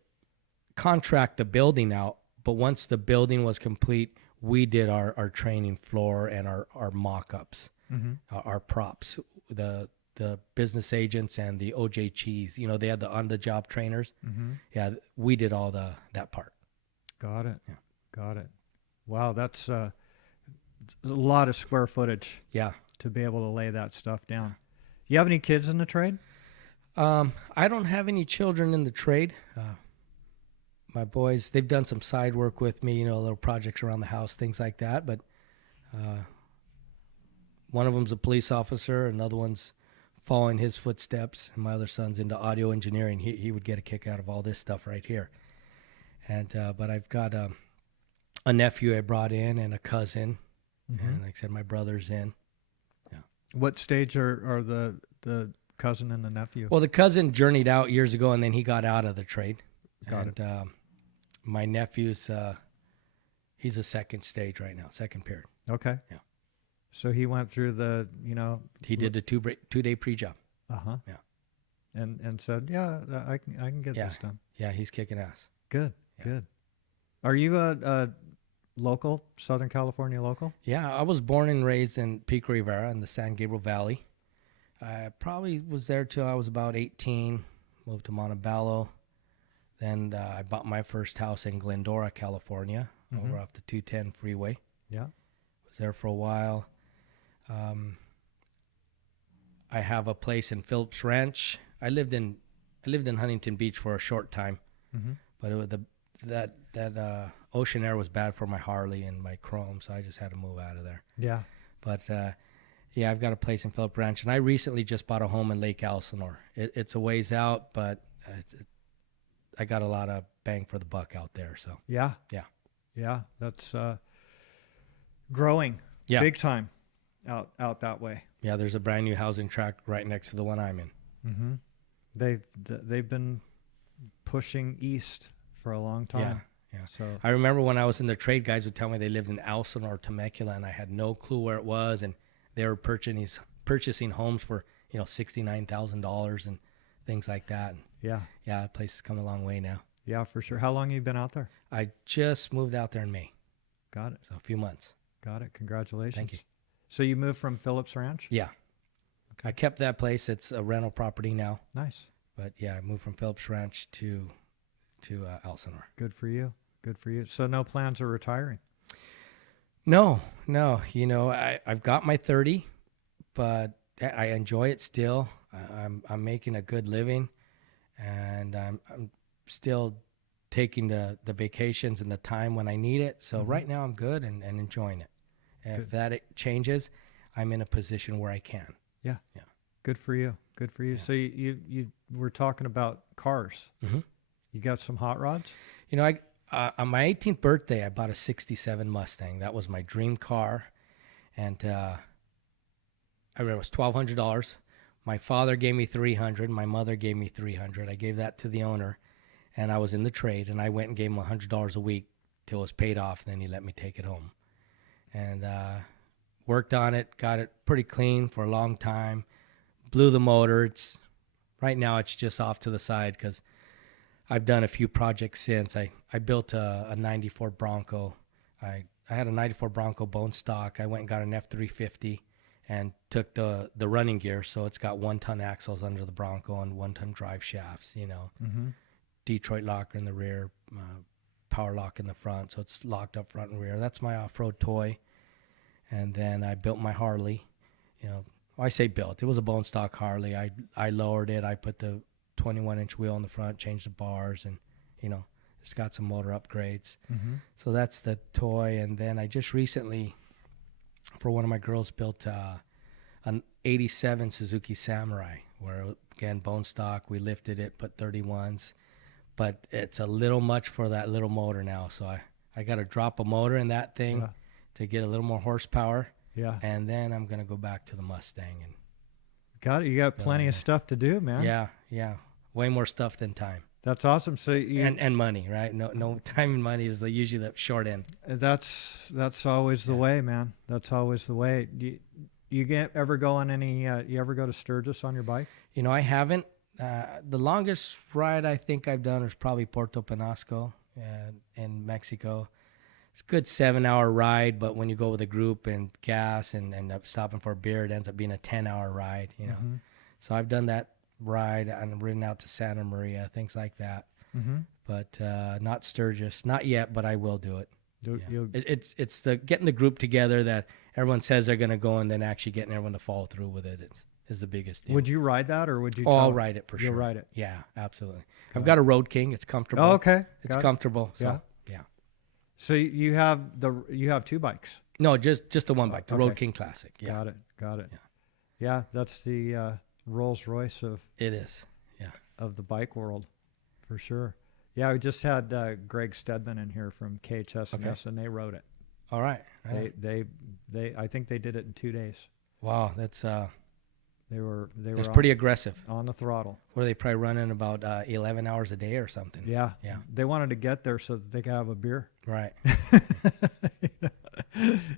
contract the building out, but once the building was complete, we did our training floor and our mock-ups, our props. The business agents and the OJ Cheese, they had the on-the-job trainers. Yeah, we did all that part. Got it. Yeah. Got it. Wow, that's a lot of square footage. Yeah. To be able to lay that stuff down. You have any kids in the trade? I don't have any children in the trade. My boys, they've done some side work with me, little projects around the house, things like that. But one of them's a police officer, another one's following his footsteps, and my other son's into audio engineering. He would get a kick out of all this stuff right here. And but I've got a nephew I brought in and a cousin, and like I said, my brother's in. Yeah. What stage are the cousin and the nephew? Well, the cousin journeyed out years ago, and then he got out of the trade. Got it. My nephew's He's a second stage right now, second period. Okay. Yeah. So he went through the, He did the 2-day pre-job. Uh-huh. Yeah. And said, yeah, I can get Yeah. this done. Yeah, he's kicking ass. Good. Yeah. Good. Are you a local, Southern California local? Yeah, I was born and raised in Pico Rivera in the San Gabriel Valley. I probably was there till I was about 18, moved to Montebello. Then I bought my first house in Glendora, California, over off the 210 freeway. Yeah. Was there for a while. I have a place in Phillips Ranch. I lived in Huntington Beach for a short time, but it was that ocean air was bad for my Harley and my Chrome, so I just had to move out of there. Yeah. But yeah, I've got a place in Phillips Ranch, and I recently just bought a home in Lake Elsinore. It's a ways out, but I got a lot of bang for the buck out there. So Yeah. Yeah. Yeah. That's growing big time out that way. yeah, there's a brand new housing tract right next to the one I'm in. Mm-hmm. They've been pushing east for a long Yeah, time. yeah. So I remember when I was in the trade, guys would tell me they lived in Elsinore or Temecula, and I had no clue where it was, and they were purchasing homes for $69,000 and things like that. And yeah, that place has come a long way now. yeah, for sure. How long have you been out there? I just moved out there in May, Got it. so a few months. Got it. Congratulations. Thank you. So you moved from Phillips Ranch? Yeah, I kept that place. It's a rental property now, Nice. but yeah, I moved from Phillips Ranch to Elsinore. Good for you. Good for you. So no plans of retiring? No. I've got my 30, but I enjoy it still. I'm making a good living, and I'm still taking the vacations and the time when I need it. So right now I'm good and enjoying it. If that changes, I'm in a position where I can. Yeah. Yeah. Good for you. Good for you. Yeah. So you were talking about cars. Mhm. You got some hot rods? On my 18th birthday, I bought a 67 Mustang. That was my dream car. And I remember it was $1,200. My father gave me $300. My mother gave me $300. I gave that to the owner, and I was in the trade, and I went and gave him $100 a week till it was paid off. Then he let me take it home. And worked on it, got it pretty clean for a long time, blew the motor. Right now it's just off to the side because I've done a few projects since. I built a 94 Bronco. I had a 94 Bronco bone stock. I went and got an F350 and took the running gear. So it's got 1-ton axles under the Bronco and 1-ton drive shafts, Detroit locker in the rear, power lock in the front. So it's locked up front and rear. That's my off-road toy. And then I built my Harley. I say built. It was a bone stock Harley. I lowered it. I put the 21-inch wheel in the front, changed the bars, and it's got some motor upgrades. So that's the toy. And then I just recently, for one of my girls, built an 87 Suzuki Samurai, where again bone stock. We lifted it, put 31s, but it's a little much for that little motor now. So I got to drop a motor in that thing to get a little more horsepower. Yeah. And then I'm gonna go back to the Mustang and. Got it. You got plenty of stuff to do, man. Yeah. Way more stuff than time. That's awesome. So you and money, right? No time and money is usually the short end. That's always the way, man. That's always the way. You ever go on any? You ever go to Sturgis on your bike? I haven't. The longest ride I think I've done is probably Puerto Penasco in Mexico. It's a good 7-hour ride, but when you go with a group and gas and end up stopping for a beer, it ends up being a 10-hour ride. So I've done that ride and ridden out to Santa Maria, things like that. But not Sturgis, not yet. But I will do it. It's the getting the group together that everyone says they're going to go, and then actually getting everyone to follow through with it is the biggest deal. Would you ride that, or would you? I'll ride it for sure. You'll ride it. Yeah, absolutely. I've got a Road King. It's comfortable. Oh, okay. It's comfortable. So, yeah. So you have two bikes? No, just the one bike, the Road King Classic. Yeah. Got it. Yeah, that's the Rolls Royce of it is. Yeah. Of the bike world, for sure. Yeah, we just had Greg Stedman in here from KHS&S, and they rode it. All right. They I think they did it in 2 days. Wow, that's It's pretty aggressive. on the throttle. What are they probably running about 11 hours a day or something? Yeah. Yeah. They wanted to get there so that they could have a beer. Right.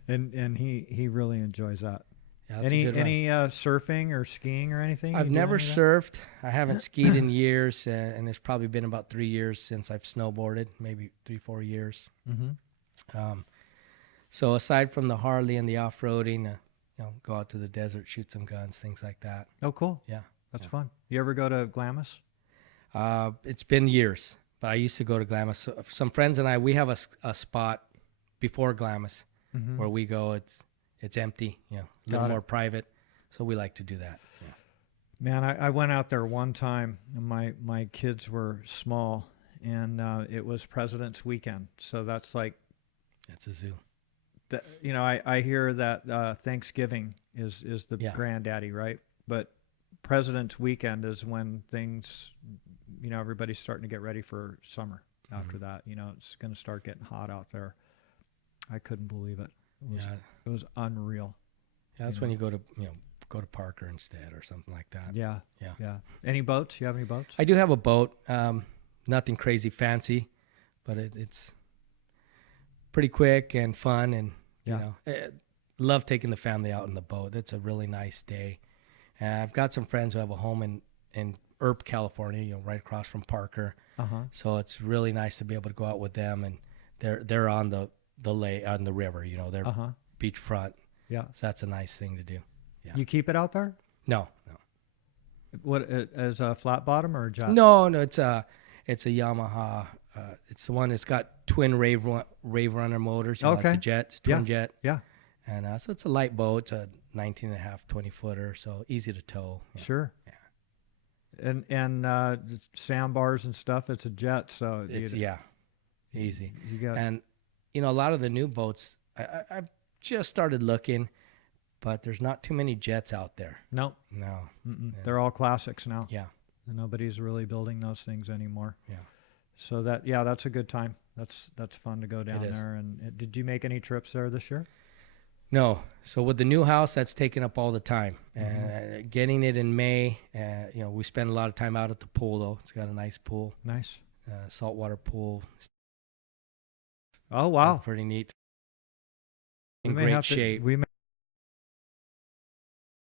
and he really enjoys that. Yeah, that's a good run. Any surfing or skiing or anything? I've You do never any of that? surfed. I haven't skied in years, and it's probably been about 3 years since I've snowboarded, maybe 3-4 years. Mm-hmm. So aside from the Harley and the off-roading, go out to the desert, shoot some guns, things like that. Oh, cool. Yeah. That's fun. You ever go to Glamis? It's been years, but I used to go to Glamis. So some friends and I, we have a spot before Glamis Mm-hmm. where we go. It's empty, a Got little it. more private. So we like to do that. Yeah. Man, I went out there one time, and my kids were small, and it was President's Weekend. So that's like, It's a zoo. I hear that Thanksgiving is the Yeah. granddaddy, right? But President's Weekend is when things, everybody's starting to get ready for summer. After that, it's going to start getting hot out there. I couldn't believe it. It was unreal. Yeah, that's when you go to Parker instead or something like that. Yeah. Yeah. Yeah. Any boats? You have any boats? I do have a boat. Nothing crazy fancy, but it's pretty quick and fun, and love taking the family out in the boat. It's a really nice day. I've got some friends who have a home in Earp, California, right across from Parker. Uh-huh. So it's really nice to be able to go out with them, and they're on the on the river. They're Uh-huh. beachfront. Yeah. So that's a nice thing to do. Yeah. You keep it out there? No. What, as a flat bottom or a jet? No, it's a Yamaha. It's the one that's got twin rave runner motors. Like Okay. the jets, twin Yeah. jet. Yeah. And so it's a light boat. It's a 19.5, 20-footer, so easy to tow. Yeah. Sure. Yeah. And sandbars and stuff, it's a jet, so It's easy. You got And a lot of the new boats, I've just started looking, but there's not too many jets out there. no. No. Mm-mm. Yeah. They're all classics now. Yeah. Nobody's really building those things anymore. Yeah. So that's a good time. That's fun to go down is. there. And did you make any trips there this year? No. So with the new house, that's taken up all the time. Mhm. Getting it in May, we spend a lot of time out at the pool, though. It's got a nice pool, Nice. saltwater pool. Oh, wow. Pretty neat. We In may great have to- shape. we may,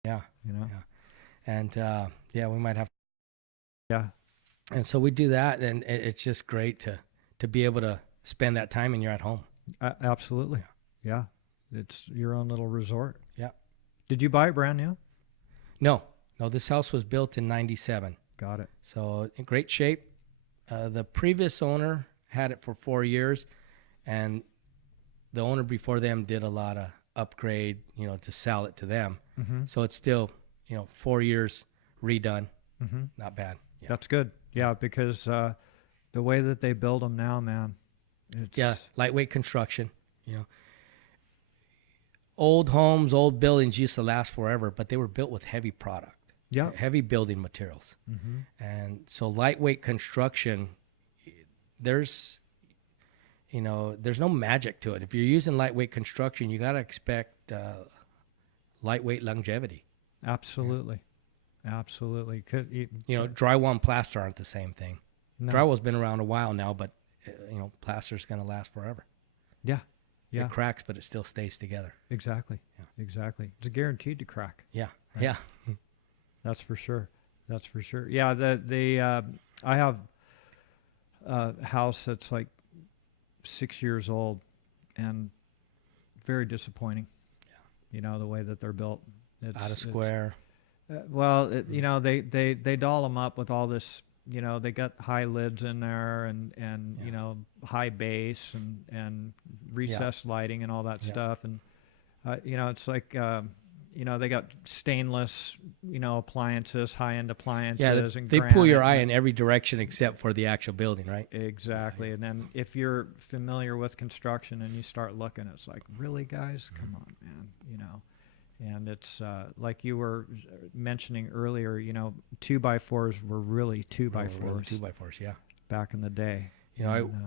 Yeah. Yeah. And, we might have. Yeah. And so we do that, and it's just great to be able to spend that time and you're at home. Absolutely. Yeah. It's your own little resort. Yeah. Did you buy it brand new? No, this house was built in 97. Got it. So in great shape. The previous owner had it for 4 years, and the owner before them did a lot of upgrade, to sell it to them. Mm-hmm. So it's still, 4 years redone. Mm-hmm. Not bad. Yeah. That's good. Yeah, because the way that they build them now, man, it's Lightweight construction, Old homes, old buildings used to last forever, but they were built with heavy product. Yeah. Heavy building materials. Mm-hmm. And so lightweight construction, there's no magic to it. If you're using lightweight construction, you got to expect lightweight longevity. Absolutely. Absolutely. Drywall and plaster aren't the same thing. No. Drywall's been around a while now, but plaster's going to last forever. Yeah. Yeah. It cracks, but it still stays together. Exactly. Yeah. Exactly. It's guaranteed to crack. Yeah. Right. Yeah. That's for sure. That's for sure. Yeah. I have a house that's like 6 years old and very disappointing. Yeah. The way that they're built. It's Out of square. They doll them up with all this, they got high lids in there and high base and recessed lighting and all that stuff. And, it's like, they got stainless, appliances, high-end appliances. They pull your eye in every direction except for the actual building, right? Exactly. And then if you're familiar with construction and you start looking, it's like, really, guys? Come on, man, And it's like you were mentioning earlier, 2x4s were really 2x4s. Really 2x4s, yeah. Back in the day.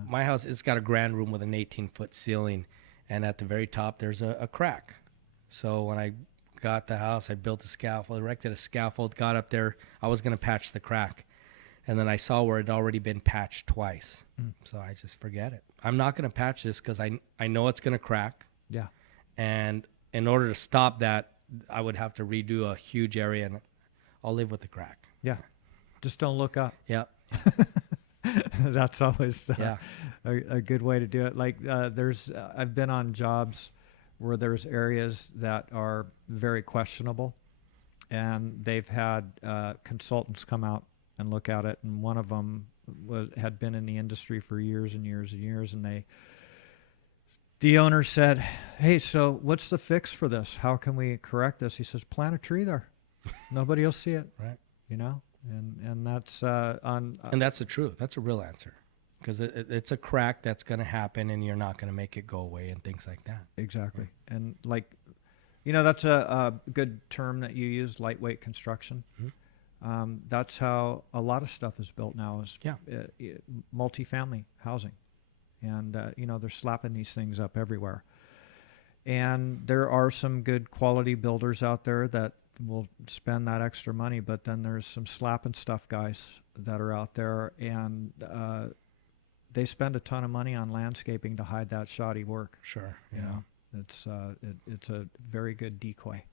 My house, it's got a grand room with an 18-foot ceiling, and at the very top there's a crack. So when I got the house. I built a scaffold, erected a scaffold, got up there. I was going to patch the crack. And then I saw where it had already been patched twice. So I just forget it. I'm not going to patch this because I know it's going to crack. Yeah. And in order to stop that, I would have to redo a huge area, and I'll live with the crack. Yeah. Just don't look up. Yeah. That's always Yeah. a good way to do it. Like I've been on jobs where there's areas that are very questionable, and they've had consultants come out and look at it. And one of them had been in the industry for years and years and years. And the owner said, "Hey, so what's the fix for this? How can we correct this?" He says, "Plant a tree there. Nobody will see it." Right. You know? And that's on. And that's the truth. That's a real answer. Because it's a crack that's going to happen, and you're not going to make it go away and things like that. Exactly. And like, that's a good term that you use, lightweight construction. That's how a lot of stuff is built now, is multifamily housing. And, they're slapping these things up everywhere. And there are some good quality builders out there that will spend that extra money, but then there's some slapping stuff guys that are out there, and they spend a ton of money on landscaping to hide that shoddy work. Sure. You know? It's a very good decoy,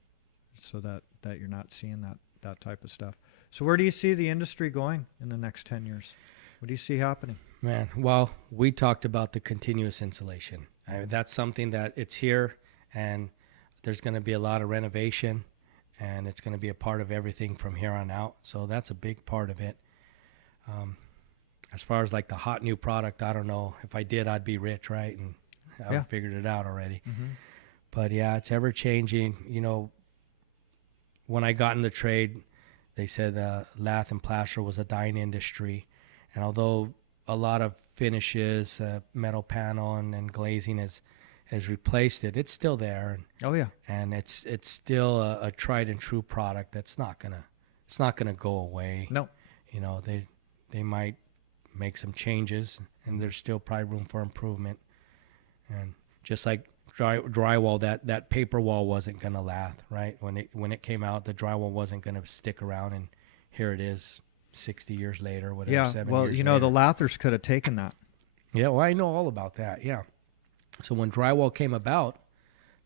so that you're not seeing that type of stuff. So where do you see the industry going in the next 10 years? What do you see happening? Man, well, we talked about the continuous insulation. I mean, that's something that it's here, and there's going to be a lot of renovation, and it's going to be a part of everything from here on out. So that's a big part of it. As far as like the hot new product, I don't know. If I did, I'd be rich, right? And I would have figured it out already. But yeah, it's ever changing. When I got in the trade, they said lath and plaster was a dying industry. And although a lot of finishes, metal panel and glazing has replaced it, it's still there. And it's still a tried and true product that's not gonna go away. No. They might make some changes, and there's still probably room for improvement. And just like drywall, that paper wall wasn't gonna lath, right? When it came out, the drywall wasn't gonna stick around, and here it is 60 years later, whatever. Yeah, 7 well, years later. the lathers could have taken that. Yeah, well, I know all about that, yeah. So when drywall came about,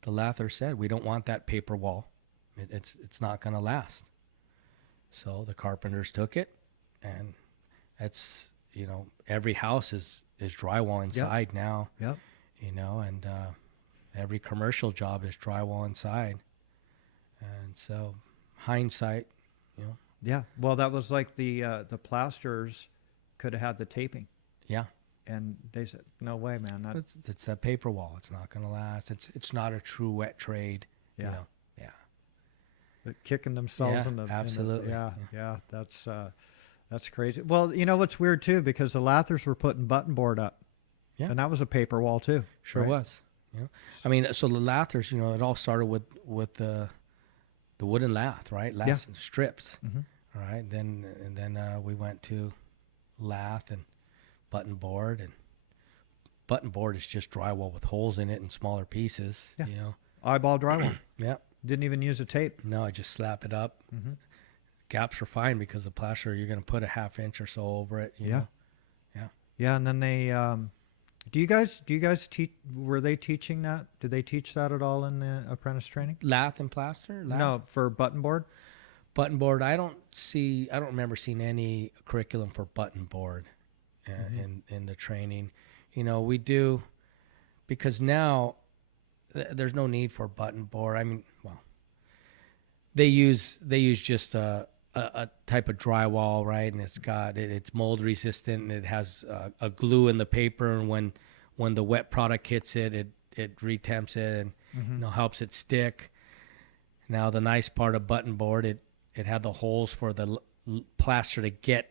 the lather said, we don't want that paper wall. It's not going to last. So the carpenters took it, and it's, every house is drywall inside now. Yep. And every commercial job is drywall inside. And so hindsight, Yeah, well, that was like the plasters could have had the taping. Yeah. And they said, "No way, man. It's that paper wall. It's not going to last. It's not a true wet trade." Yeah. Yeah. But kicking themselves in the absolutely. Yeah. That's crazy. Well, what's weird too, because the lathers were putting button board up. Yeah. And that was a paper wall too. Sure right? was. I mean, so the lathers, it all started with the wooden lath, right? Lath strips. All right. Then we went to lath and button board, and button board is just drywall with holes in it and smaller pieces. Yeah. Eyeball drywall. Yeah. Didn't even use a tape. No, I just slap it up. Gaps are fine because the plaster, you're going to put a ½ inch or so over it. You know? Yeah. And then they, do you guys teach? Were they teaching that? Did they teach that at all in the apprentice training? Lath and plaster? No, for button board. Button board. I don't remember seeing any curriculum for button board in the training. We do, because now there's no need for button board. I mean, well, they use just a type of drywall, right? And it's mold resistant, and it has a glue in the paper, and when the wet product hits it retemps it and helps it stick. Now the nice part of button board, it had the holes for the plaster to get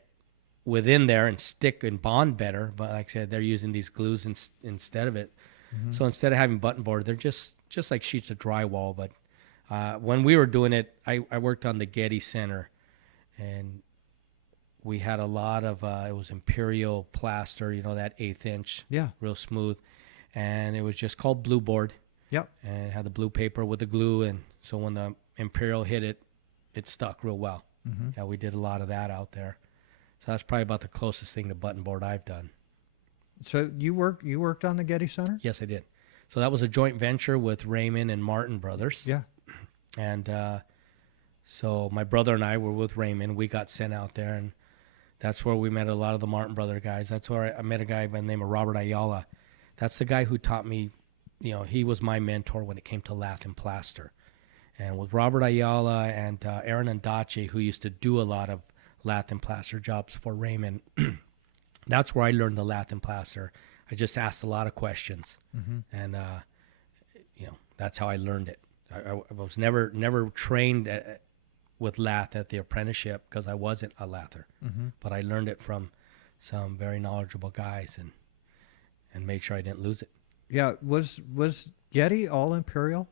within there and stick and bond better, but like I said, they're using these glues instead of it. So instead of having button board, they're just like sheets of drywall. But when we were doing it, I worked on the Getty Center, and we had a lot of it was imperial plaster, that 1/8 inch, real smooth, and it was just called blue board. Yep. And it had the blue paper with the glue, and so when the Imperial hit it, it stuck real well. Mm-hmm. Yeah, we did a lot of that out there. So that's probably about the closest thing to button board I've done. So you worked on the Getty Center? Yes, I did. So that was a joint venture with Raymond and Martin Brothers. Yeah. And so my brother and I were with Raymond. We got sent out there, and that's where we met a lot of the Martin Brother guys. That's where I met a guy by the name of Robert Ayala. That's the guy who taught me, he was my mentor when it came to lath and plaster. And with Robert Ayala and Aaron Andache, who used to do a lot of lath and plaster jobs for Raymond, that's where I learned the lath and plaster. I just asked a lot of questions, Mm-hmm. and that's how I learned it. I was never trained with lath at the apprenticeship because I wasn't a lather, Mm-hmm. but I learned it from some very knowledgeable guys and made sure I didn't lose it. Yeah. Was Getty all Imperial?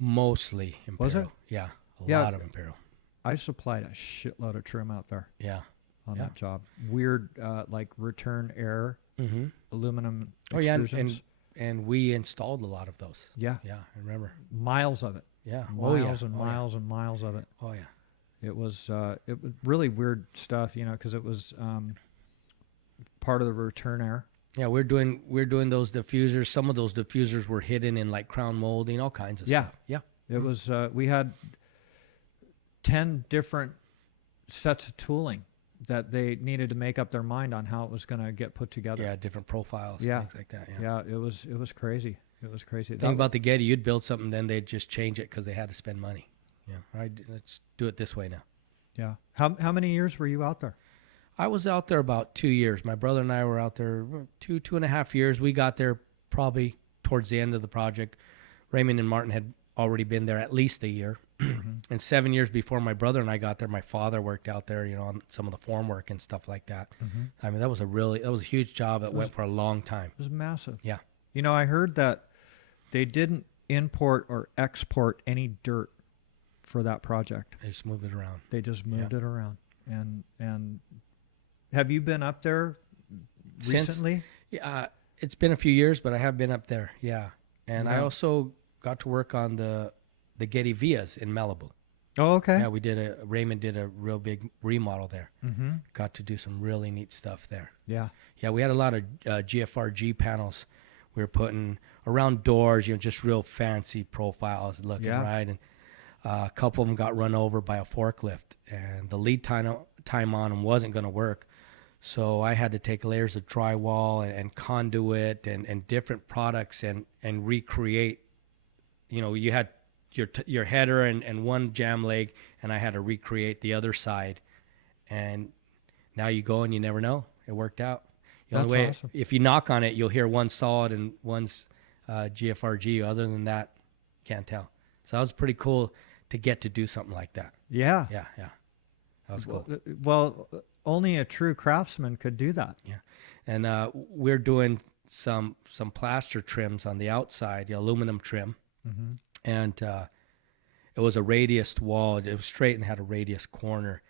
Mostly Imperial. Was it? Yeah, Yeah. lot of Imperial. I supplied a shitload of trim out there Yeah. on Yeah. that job. Weird, like return air, Mm-hmm. aluminum Oh yeah, extrusions. and we installed a lot of those. Yeah. Yeah, I remember. Miles of it. Yeah. Miles and Oh, miles and miles of it. Yeah. Oh yeah. It was really weird stuff, because it was part of the return air. Yeah, we're doing those diffusers. Some of those diffusers were hidden in like crown molding, all kinds of Yeah. stuff. Yeah. It was we had 10 different sets of tooling that they needed to make up their mind on how it was going to get put together. Yeah, different profiles, Yeah. things like that. Yeah. Yeah, it was crazy. It was crazy. The thing about the Getty, you'd build something, then they'd just change it because they had to spend money. Yeah, right. Let's do it this way now. Yeah. How many years were you out there? I was out there about 2 years. My brother and I were out there 2.5 years. We got there probably towards the end of the project. Raymond and Martin had already been there at least a year. And 7 years before my brother and I got there, my father worked out there, on some of the form work and stuff like that. Mm-hmm. I mean, that was a huge job that went for a long time. It was massive. Yeah. I heard that they didn't import or export any dirt for that project. They just moved it around. They just moved it around. And have you been up there recently? Yeah, it's been a few years, but I have been up there. Yeah. And I Yeah. also got to work on the Getty Vias in Malibu. Oh, okay. Yeah, Raymond did a real big remodel there. Mm-hmm. Got to do some really neat stuff there. Yeah. Yeah, we had a lot of GFRG panels we were putting around doors, just real fancy profiles looking, Yeah. right? And a couple of them got run over by a forklift, and the lead time on them wasn't going to work. So I had to take layers of drywall and conduit and different products and recreate. You had your header and one jam leg, and I had to recreate the other side. And now you go and you never know. It worked out. The only That's way, awesome. if you knock on it, you'll hear one solid and one's GFRG. Other than that, can't tell. So that was pretty cool to get to do something like that. Yeah. Yeah. That was cool. Well, only a true craftsman could do that. Yeah. And we're doing some plaster trims on the outside, aluminum trim. Mm-hmm. And it was a radiused wall. It was straight and had a radius corner.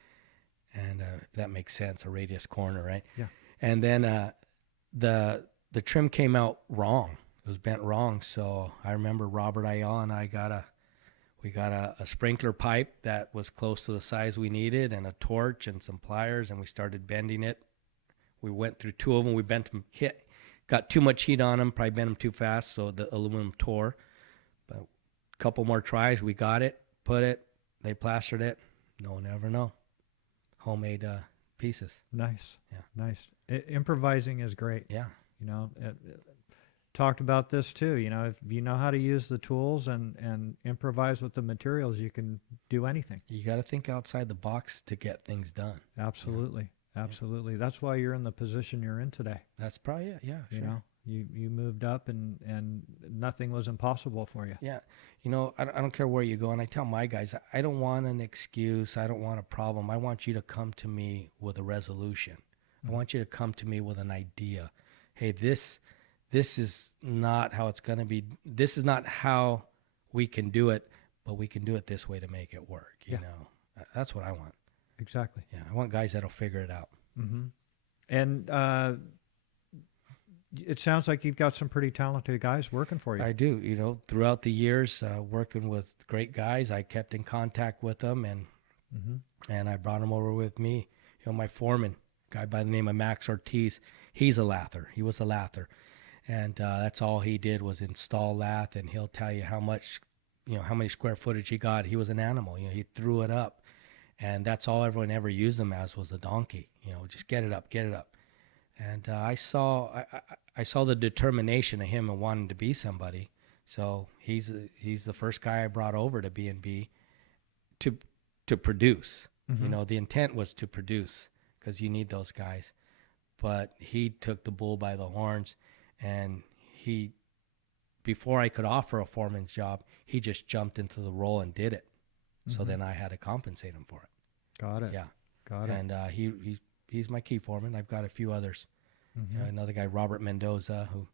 And if that makes sense, a radius corner, right? Yeah. And then the trim came out wrong. It was bent wrong. So I remember Robert Ayala and I we got a sprinkler pipe that was close to the size we needed, and a torch and some pliers, and we started bending it. We went through two of them. We bent them, got too much heat on them, probably bent them too fast, so the aluminum tore. But a couple more tries, we got it, put it, they plastered it. No one ever know. Homemade pieces. Nice. Yeah. Nice. Improvising is great. Yeah. Talked about this too. If you know how to use the tools and improvise with the materials, you can do anything. You got to think outside the box to get things done. Absolutely. Absolutely. That's why you're in the position you're in today. That's probably it. Yeah. Sure. You moved up and nothing was impossible for you. Yeah. I don't care where you go. And I tell my guys, I don't want an excuse. I don't want a problem. I want you to come to me with a resolution. Mm-hmm. I want you to come to me with an idea. Hey, this is not how it's going to be. This is not how we can do it, but we can do it this way to make it work. You know, that's what I want. Exactly. Yeah. I want guys that'll figure it out. Mm-hmm. And it sounds like you've got some pretty talented guys working for you. I do. You know, throughout the years, working with great guys, I kept in contact with them, and I brought them over with me. You know, my foreman, guy by the name of Max Ortiz, he's a lather. He was a lather, and that's all he did was install lath, and he'll tell you how much, you know, how many square footage he got. He was an animal. You know, he threw it up, and that's all everyone ever used him as was a donkey. You know, just get it up, get it up. And I saw the determination of him and wanting to be somebody. So he's the first guy I brought over to B&B to produce. You know, the intent was to produce because you need those guys. But he took the bull by the horns, and before I could offer a foreman's job, he just jumped into the role and did it. So then I had to compensate him for it. Got it. Yeah. Got it. And he's my key foreman. I've got a few others. You know, another guy, Robert Mendoza, who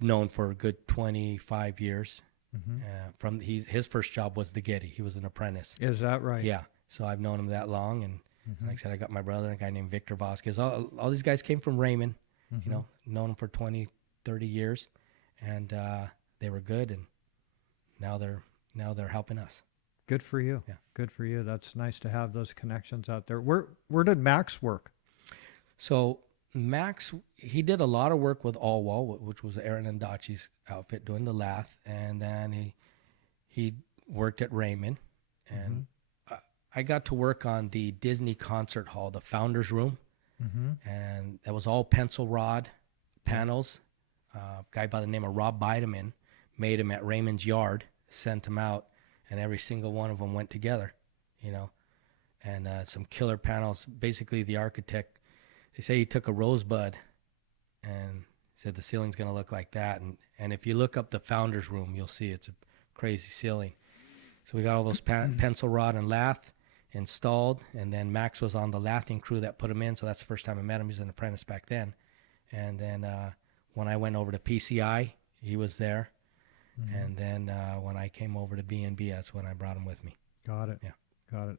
known for a good 25 years. His first job was the Getty. He was an apprentice. Is that right? Yeah. So I've known him that long. And like I said, I got my brother, a guy named Victor Vasquez. All these guys came from Raymond, you know, known him for 20, 30 years. And they were good. And now they're helping us. Good for you. Yeah. Good for you. That's nice to have those connections out there. Where did Max work? So Max, he did a lot of work with All Wall, which was Aaron and Dachi's outfit, doing the lath, and then he worked at Raymond, and I got to work on the Disney concert hall, the Founders Room, and that was all pencil rod panels. A guy by the name of Rob Bideman made them at Raymond's yard, sent them out, and every single one of them went together, you know, and some killer panels. Basically, the architect, they say he took a rosebud and said the ceiling's going to look like that. And if you look up the Founders Room, you'll see it's a crazy ceiling. So we got all those pencil rod and lath installed. And then Max was on the lathing crew that put them in. So that's the first time I met him. He was an apprentice back then. And then when I went over to PCI, he was there. And then when I came over to B&B, that's when I brought him with me. Got it. Yeah. Got it.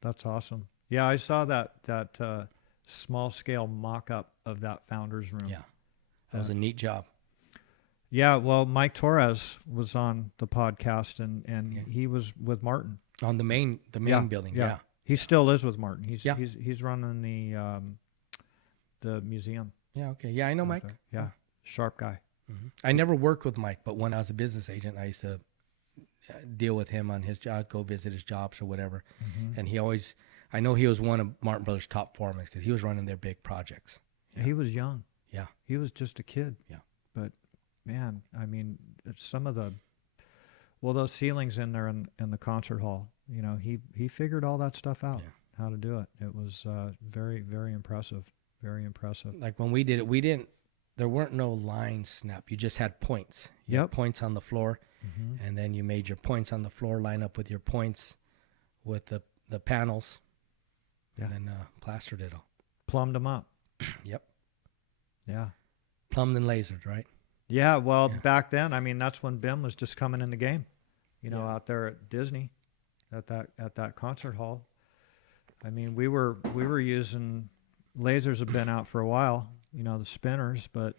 That's awesome. Yeah, I saw that small scale mock-up of that Founders Room. Yeah, that was a neat job. Yeah, well, Mike Torres was on the podcast, and he was with Martin On the main building. Yeah. He still is with Martin. Yeah. He's running the museum. Yeah. Okay. Yeah, I know Mike. Yeah, sharp guy. I never worked with Mike, but when I was a business agent, I used to deal with him on his job, go visit his jobs or whatever. And I know he was one of Martin Brothers' top foremen because he was running their big projects. Yeah. He was young. Yeah. He was just a kid. Yeah. But man, I mean, some of those ceilings in there in the concert hall, you know, he figured all that stuff out, how to do it. It was very, very impressive. Very impressive. Like when we did it, there weren't no lines snapped. You just had points. You had points on the floor, and then you made your points on the floor line up with your points with the panels, and then plastered it all. Plumbed them up. Yep. Yeah. Plumbed and lasered, right? Yeah, well, back then, I mean, that's when BIM was just coming in the game, you know, out there at Disney, at that concert hall. I mean, we were using lasers have been out for a while, you know, the spinners, but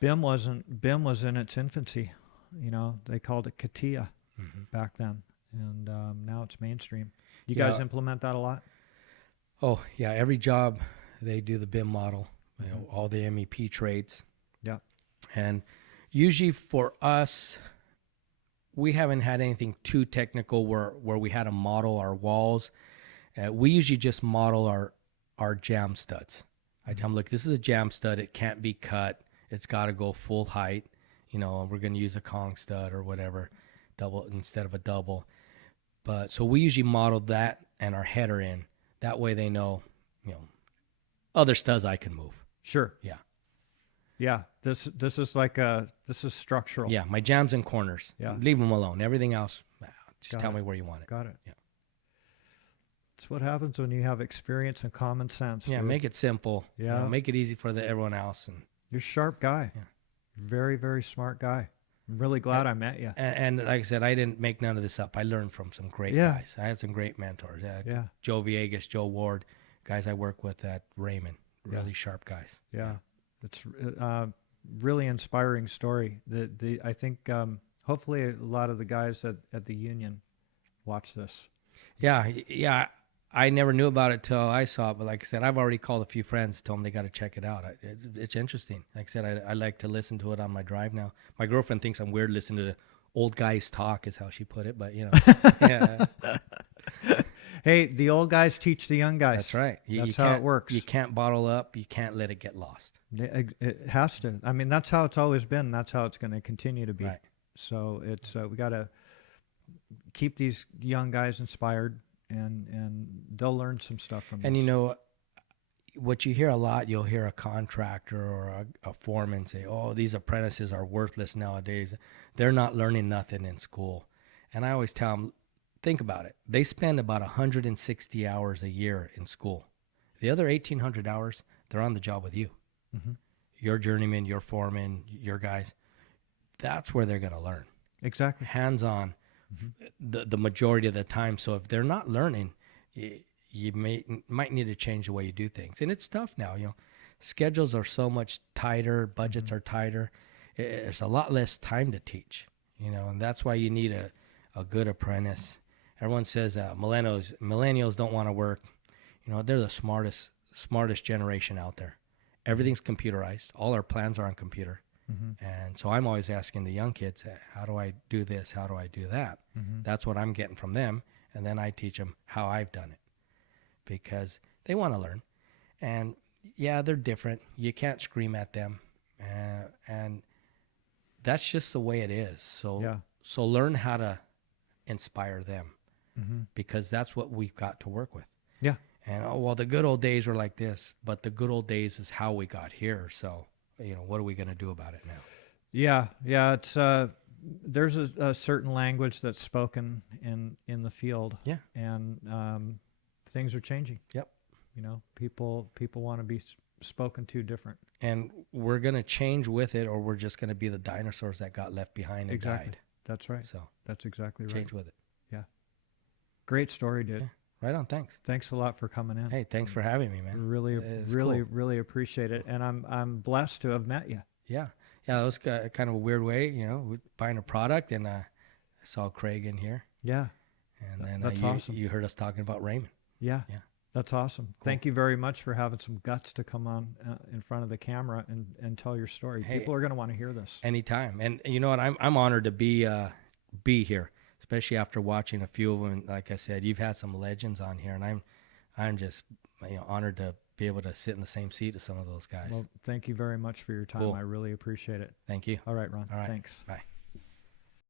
BIM was in its infancy. You know, they called it CATIA back then, and now it's mainstream. You guys implement that a lot? Oh yeah, every job they do the BIM model. You know, all the MEP trades. Yeah, and usually for us, we haven't had anything too technical where we had to model our walls. We usually just model our jam studs. I tell them, look, this is a jam stud. It can't be cut. It's got to go full height. You know, we're going to use a Kong stud or whatever, double instead of a double. But so we usually model that and our header in. That way they know, you know, other studs I can move. Sure. Yeah. Yeah. This is structural. Yeah. My jams and corners. Yeah. Leave them alone. Everything else, just tell me where you want it. Got it. Yeah. It's what happens when you have experience and common sense. Yeah. Dude. Make it simple. Yeah. You know, make it easy for everyone else. And you're a sharp guy. Yeah. Very, very smart guy. I'm really glad I met you. And like I said, I didn't make none of this up. I learned from some great guys. I had some great mentors. Yeah. Joe Viegas, Joe Ward, guys I work with at Raymond. Really sharp guys. Yeah. It's really inspiring story. I think hopefully a lot of the guys at the union watch this. Yeah. I never knew about it till I saw it, but like I said, I've already called a few friends, told them they got to check it out. It's interesting. Like I said, I like to listen to it on my drive now. My girlfriend thinks I'm weird listening to the old guys talk, is how she put it, but yeah, Hey, the old guys teach the young guys. that's right. That's how it works. You can't bottle up. You can't let it get lost. It has to. I mean, that's how it's always been. That's how it's going to continue to be. Right. So it's we got to keep these young guys inspired, and they'll learn some stuff from And this. you know, what you hear a lot, you'll hear a contractor or a foreman say, "Oh, these apprentices are worthless nowadays. They're not learning nothing in school." And I always tell them, think about it. They spend about 160 hours a year in school. The other 1,800 hours, they're on the job with you. Mhm. Your journeyman, your foreman, your guys. That's where they're going to learn. Exactly. Hands-on, the majority of the time. So if they're not learning, you might need to change the way you do things. And it's tough now. Schedules are so much tighter, budgets are tighter. There's a lot less time to teach. And that's why you need a good apprentice. Everyone says millennials don't want to work. They're the smartest generation out there. Everything's computerized. All our plans are on computer. And so I'm always asking the young kids, how do I do this? How do I do that? That's what I'm getting from them. And then I teach them how I've done it, because they want to learn. And yeah, they're different. You can't scream at them. And that's just the way it is. So learn how to inspire them, because that's what we've got to work with. Yeah. And the good old days were like this, but the good old days is how we got here. So, what are we going to do about it now? Yeah. It's there's a certain language that's spoken in the field. Yeah. And things are changing. Yep. People want to be spoken to different. And we're going to change with it, or we're just going to be the dinosaurs that got left behind and died. That's right. So That's exactly right. change with it. Yeah. Great story, dude. Yeah. Right on. Thanks. Thanks a lot for coming in. Hey, thanks for having me, man. It's cool. Really appreciate it. And I'm blessed to have met you. Yeah. That was kind of a weird way, buying a product, and I saw Craig in here. Yeah. And then That's awesome. You heard us talking about Raymond. Yeah. Yeah. That's awesome. Cool. Thank you very much for having some guts to come on in front of the camera and tell your story. Hey, people are going to want to hear this. Anytime. And you know what? I'm honored to be here, especially after watching a few of them. Like I said, you've had some legends on here, and I'm just honored to be able to sit in the same seat as some of those guys. Well, thank you very much for your time. Cool. I really appreciate it. Thank you. All right, Ron. All right. Thanks. Bye.